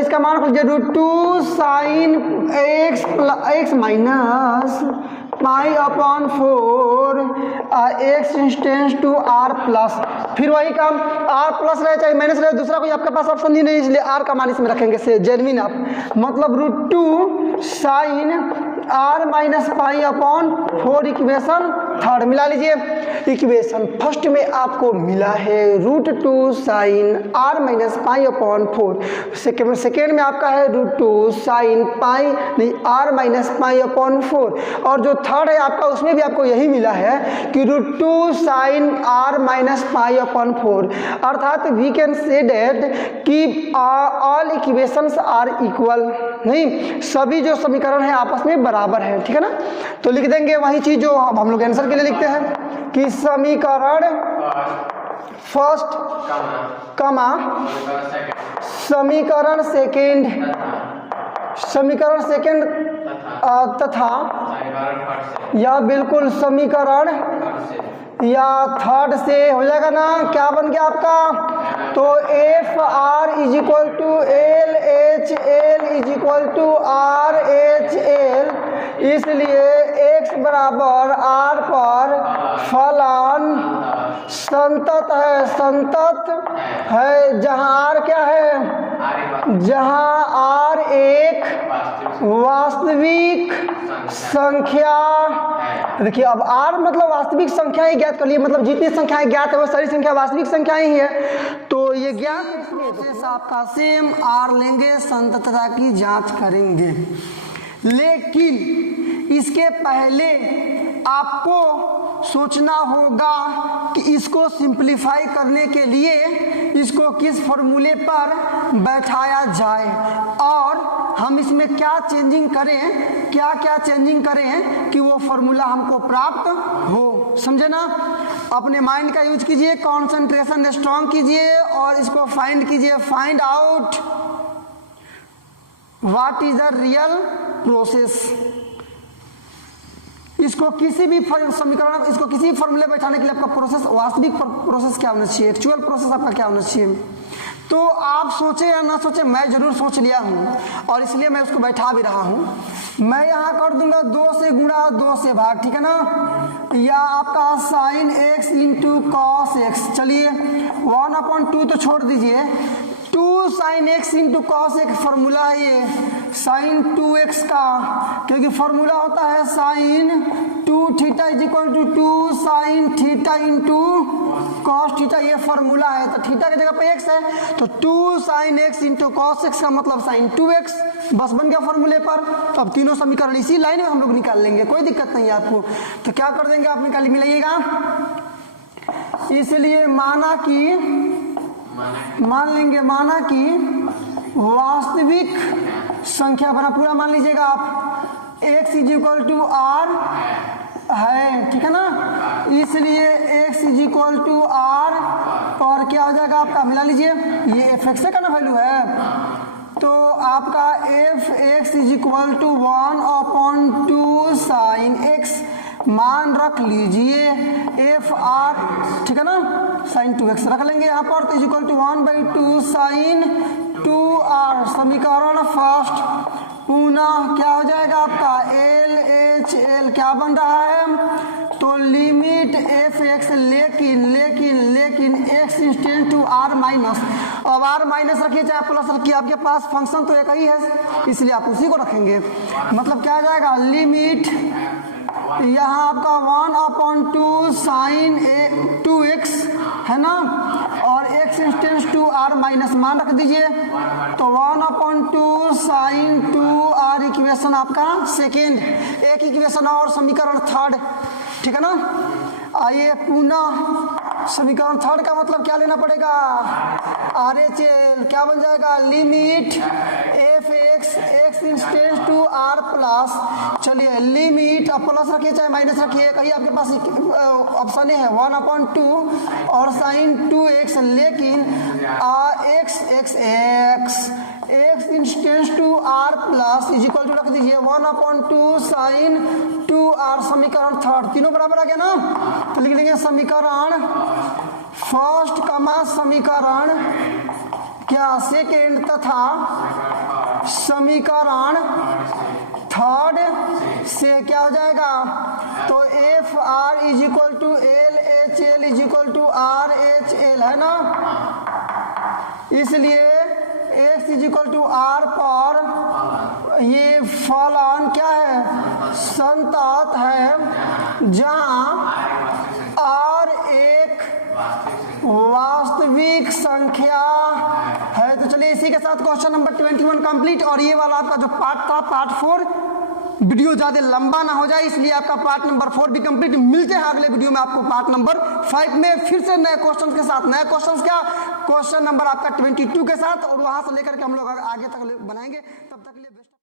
इसका मान लीजिए √2 sine x minus π/4 x tends to r plus, फिर वही काम r प्लस रहे चाहे माइनस रहे, दूसरा कोई आपके पास ऑप्शन ही नहीं, इसलिए r का मान इसमें रखेंगे से जेन्युइन आप, मतलब √2 sine r minus π/4 equation third मिला लीजिए। इक्वेशन फर्स्ट में आपको मिला है √2 sin r minus pi upon 4। Second में आपका है √2 sin पाई नहीं r माइनस पाई अपॉन 4। और जो थर्ड है आपका उसमें भी आपको यही मिला है कि √2 sin r minus pi upon 4। अर्थात वी कैन से डेट कि ऑल इक्वेशंस आर इक्वल, नहीं सभी जो समीकरण है आपस में बराबर है, ठीक है ना। तो लिख देंगे वही चीज जो अब हम लोग आंसर के लिए लिखते हैं कि समीकरण फर्स्ट कमा समीकरण सेकेंड तथा या बिल्कुल समीकरण या थर्ड से हो जाएगा ना। क्या बन गया आपका, तो f r is equal to L H L is equal to R H L. इसलिए x बराबर r पर फलन संतत है जहाँ r क्या है, जहाँ r एक वास्तविक संख्या। देखिए अब r मतलब वास्तविक संख्या ही ज्ञात कर लिए, मतलब जितनी संख्याएं ज्ञात है वो सारी संख्या वास्तविक संख्याएं ही है। तो ये ज्ञात प्रोसेस आपका सेम r लेंगे, संततता की जांच करेंगे। लेकिन इसके पहले आपको सोचना होगा कि इसको सिंपलीफाई करने के लिए इसको किस फॉर्मूले पर बैठाया जाए और हम इसमें क्या चेंजिंग करें, क्या चेंजिंग करें कि वो फॉर्मूला हमको प्राप्त हो। समझे ना। अपने माइंड का यूज कीजिए, कंसंट्रेशन स्ट्रांग कीजिए और इसको फाइंड कीजिए। Find out what is the real process. इसको किसी भी समीकरण, इसको किसी भी फॉर्मूले बैठाने के लिए आपका प्रोसेस, वास्तविक प्रोसेस क्या होना चाहिए, एक्चुअल प्रोसेस आपका क्या होना चाहिए। तो आप सोचे या ना सोचे, मैं जरूर सोच लिया हूँ और इसलिए मैं उसको बैठा भी रहा हूँ। मैं यहाँ कर दूंगा 2 से गुणा 2 से भाग, ठीक है ना, या आपका sin x into cos x. चलिए 1/2 तो छोड़ दीजिए, 2 sin x इंटू कॉस एक फॉर्मूला है ये sin 2x का, क्योंकि फॉर्मूला होता है sin 2θ is equal to 2 sin θ into cos theta, ये फॉर्मूला है। तो थीटा की जगह पे x है तो 2 sin x into cos x का मतलब sin 2x, बस बन गया फॉर्मूले पर। तो अब तीनों समीकरण इसी लाइन में हम लोग निकाल लेंगे, कोई दिक्कत नहीं है आपको। तो क्या कर देंगे आप, निकाल मिलाइएगा। इसलिए माना कि वास्तविक संख्या बना पूरा मान लीजिएगा आप, x is equal to r है, ठीक है ना। इसलिए x is equal to r और क्या हो जाएगा आपका, मिला लीजिए, ये fx का ना वैल्यू है तो आपका f(x) is equal to 1/2 sin x। मान रख लीजिए fr, ठीक है ना, sin 2x रख लेंगे यहाँ पर, तो is equal to 1/2 sin 2r। समीकरण फर्स्ट पुनः क्या हो जाएगा आपका, एल एच एल क्या बन रहा है, तो लिमिट fx लेकिन x इंस्टेंट टू r माइनस। अब r माइनस रखिए चाहे प्लस रखिए, आपके पास फंक्शन तो एक ही है इसलिए आप उसी को रखेंगे। मतलब क्या आ जाएगा, लिमिट यहाँ आपका 1/2 sin 2x है ना, और x इंस्टेंस टू r माइनस मान रख दीजिए, तो 1/2 sin 2r इक्वेशन आपका सेकेंड। एक इक्वेशन और समीकरण थर्ड, ठीक है ना। आइए पुनः समीकरण थर्ड का मतलब क्या लेना पड़ेगा, RHL क्या बन जाएगा, लिमिट fx x इंस्टेंस टू r प्लस, चलिए लिमिट अब प्लस रखिए चाहे माइनस रखिए, कहीं आपके पास ऑप्शन है 1/2 और sin 2x, लेकिन x इंस्टेंस to r plus is equal to रख दीजिए 1/2 sin 2r। समीकरण थर्ड तीनों बराबर आ गया ना, तो लिख लेंगे समीकरण फर्स्ट कमा समीकरण क्या सेकेंड तथा समीकरण थर्ड से क्या हो जाएगा, तो f r is equal to L H L is equal to R H L है ना। इसलिए x is equal to r पर ये फलन क्या है, संतत है, जहाँ आर एक वास्तविक संख्या है। तो चलिए इसी के साथ क्वेश्चन नंबर 21 कंप्लीट। और ये वाला आपका जो पार्ट था, पार्ट 4, वीडियो ज़्यादा लंबा ना हो जाए इसलिए आपका पार्ट नंबर 4 भी कंप्लीट। मिलते हैं अगले वीडियो में आपको पार्ट नंबर 5 में फिर से नए क्वेश्चन के साथ। नए क्वेश्चन क्या, क्वेश्चन नंबर आपका 22 के साथ, और वहां से लेकर के हम लोग आगे तक बनाएंगे। तब तक के लिए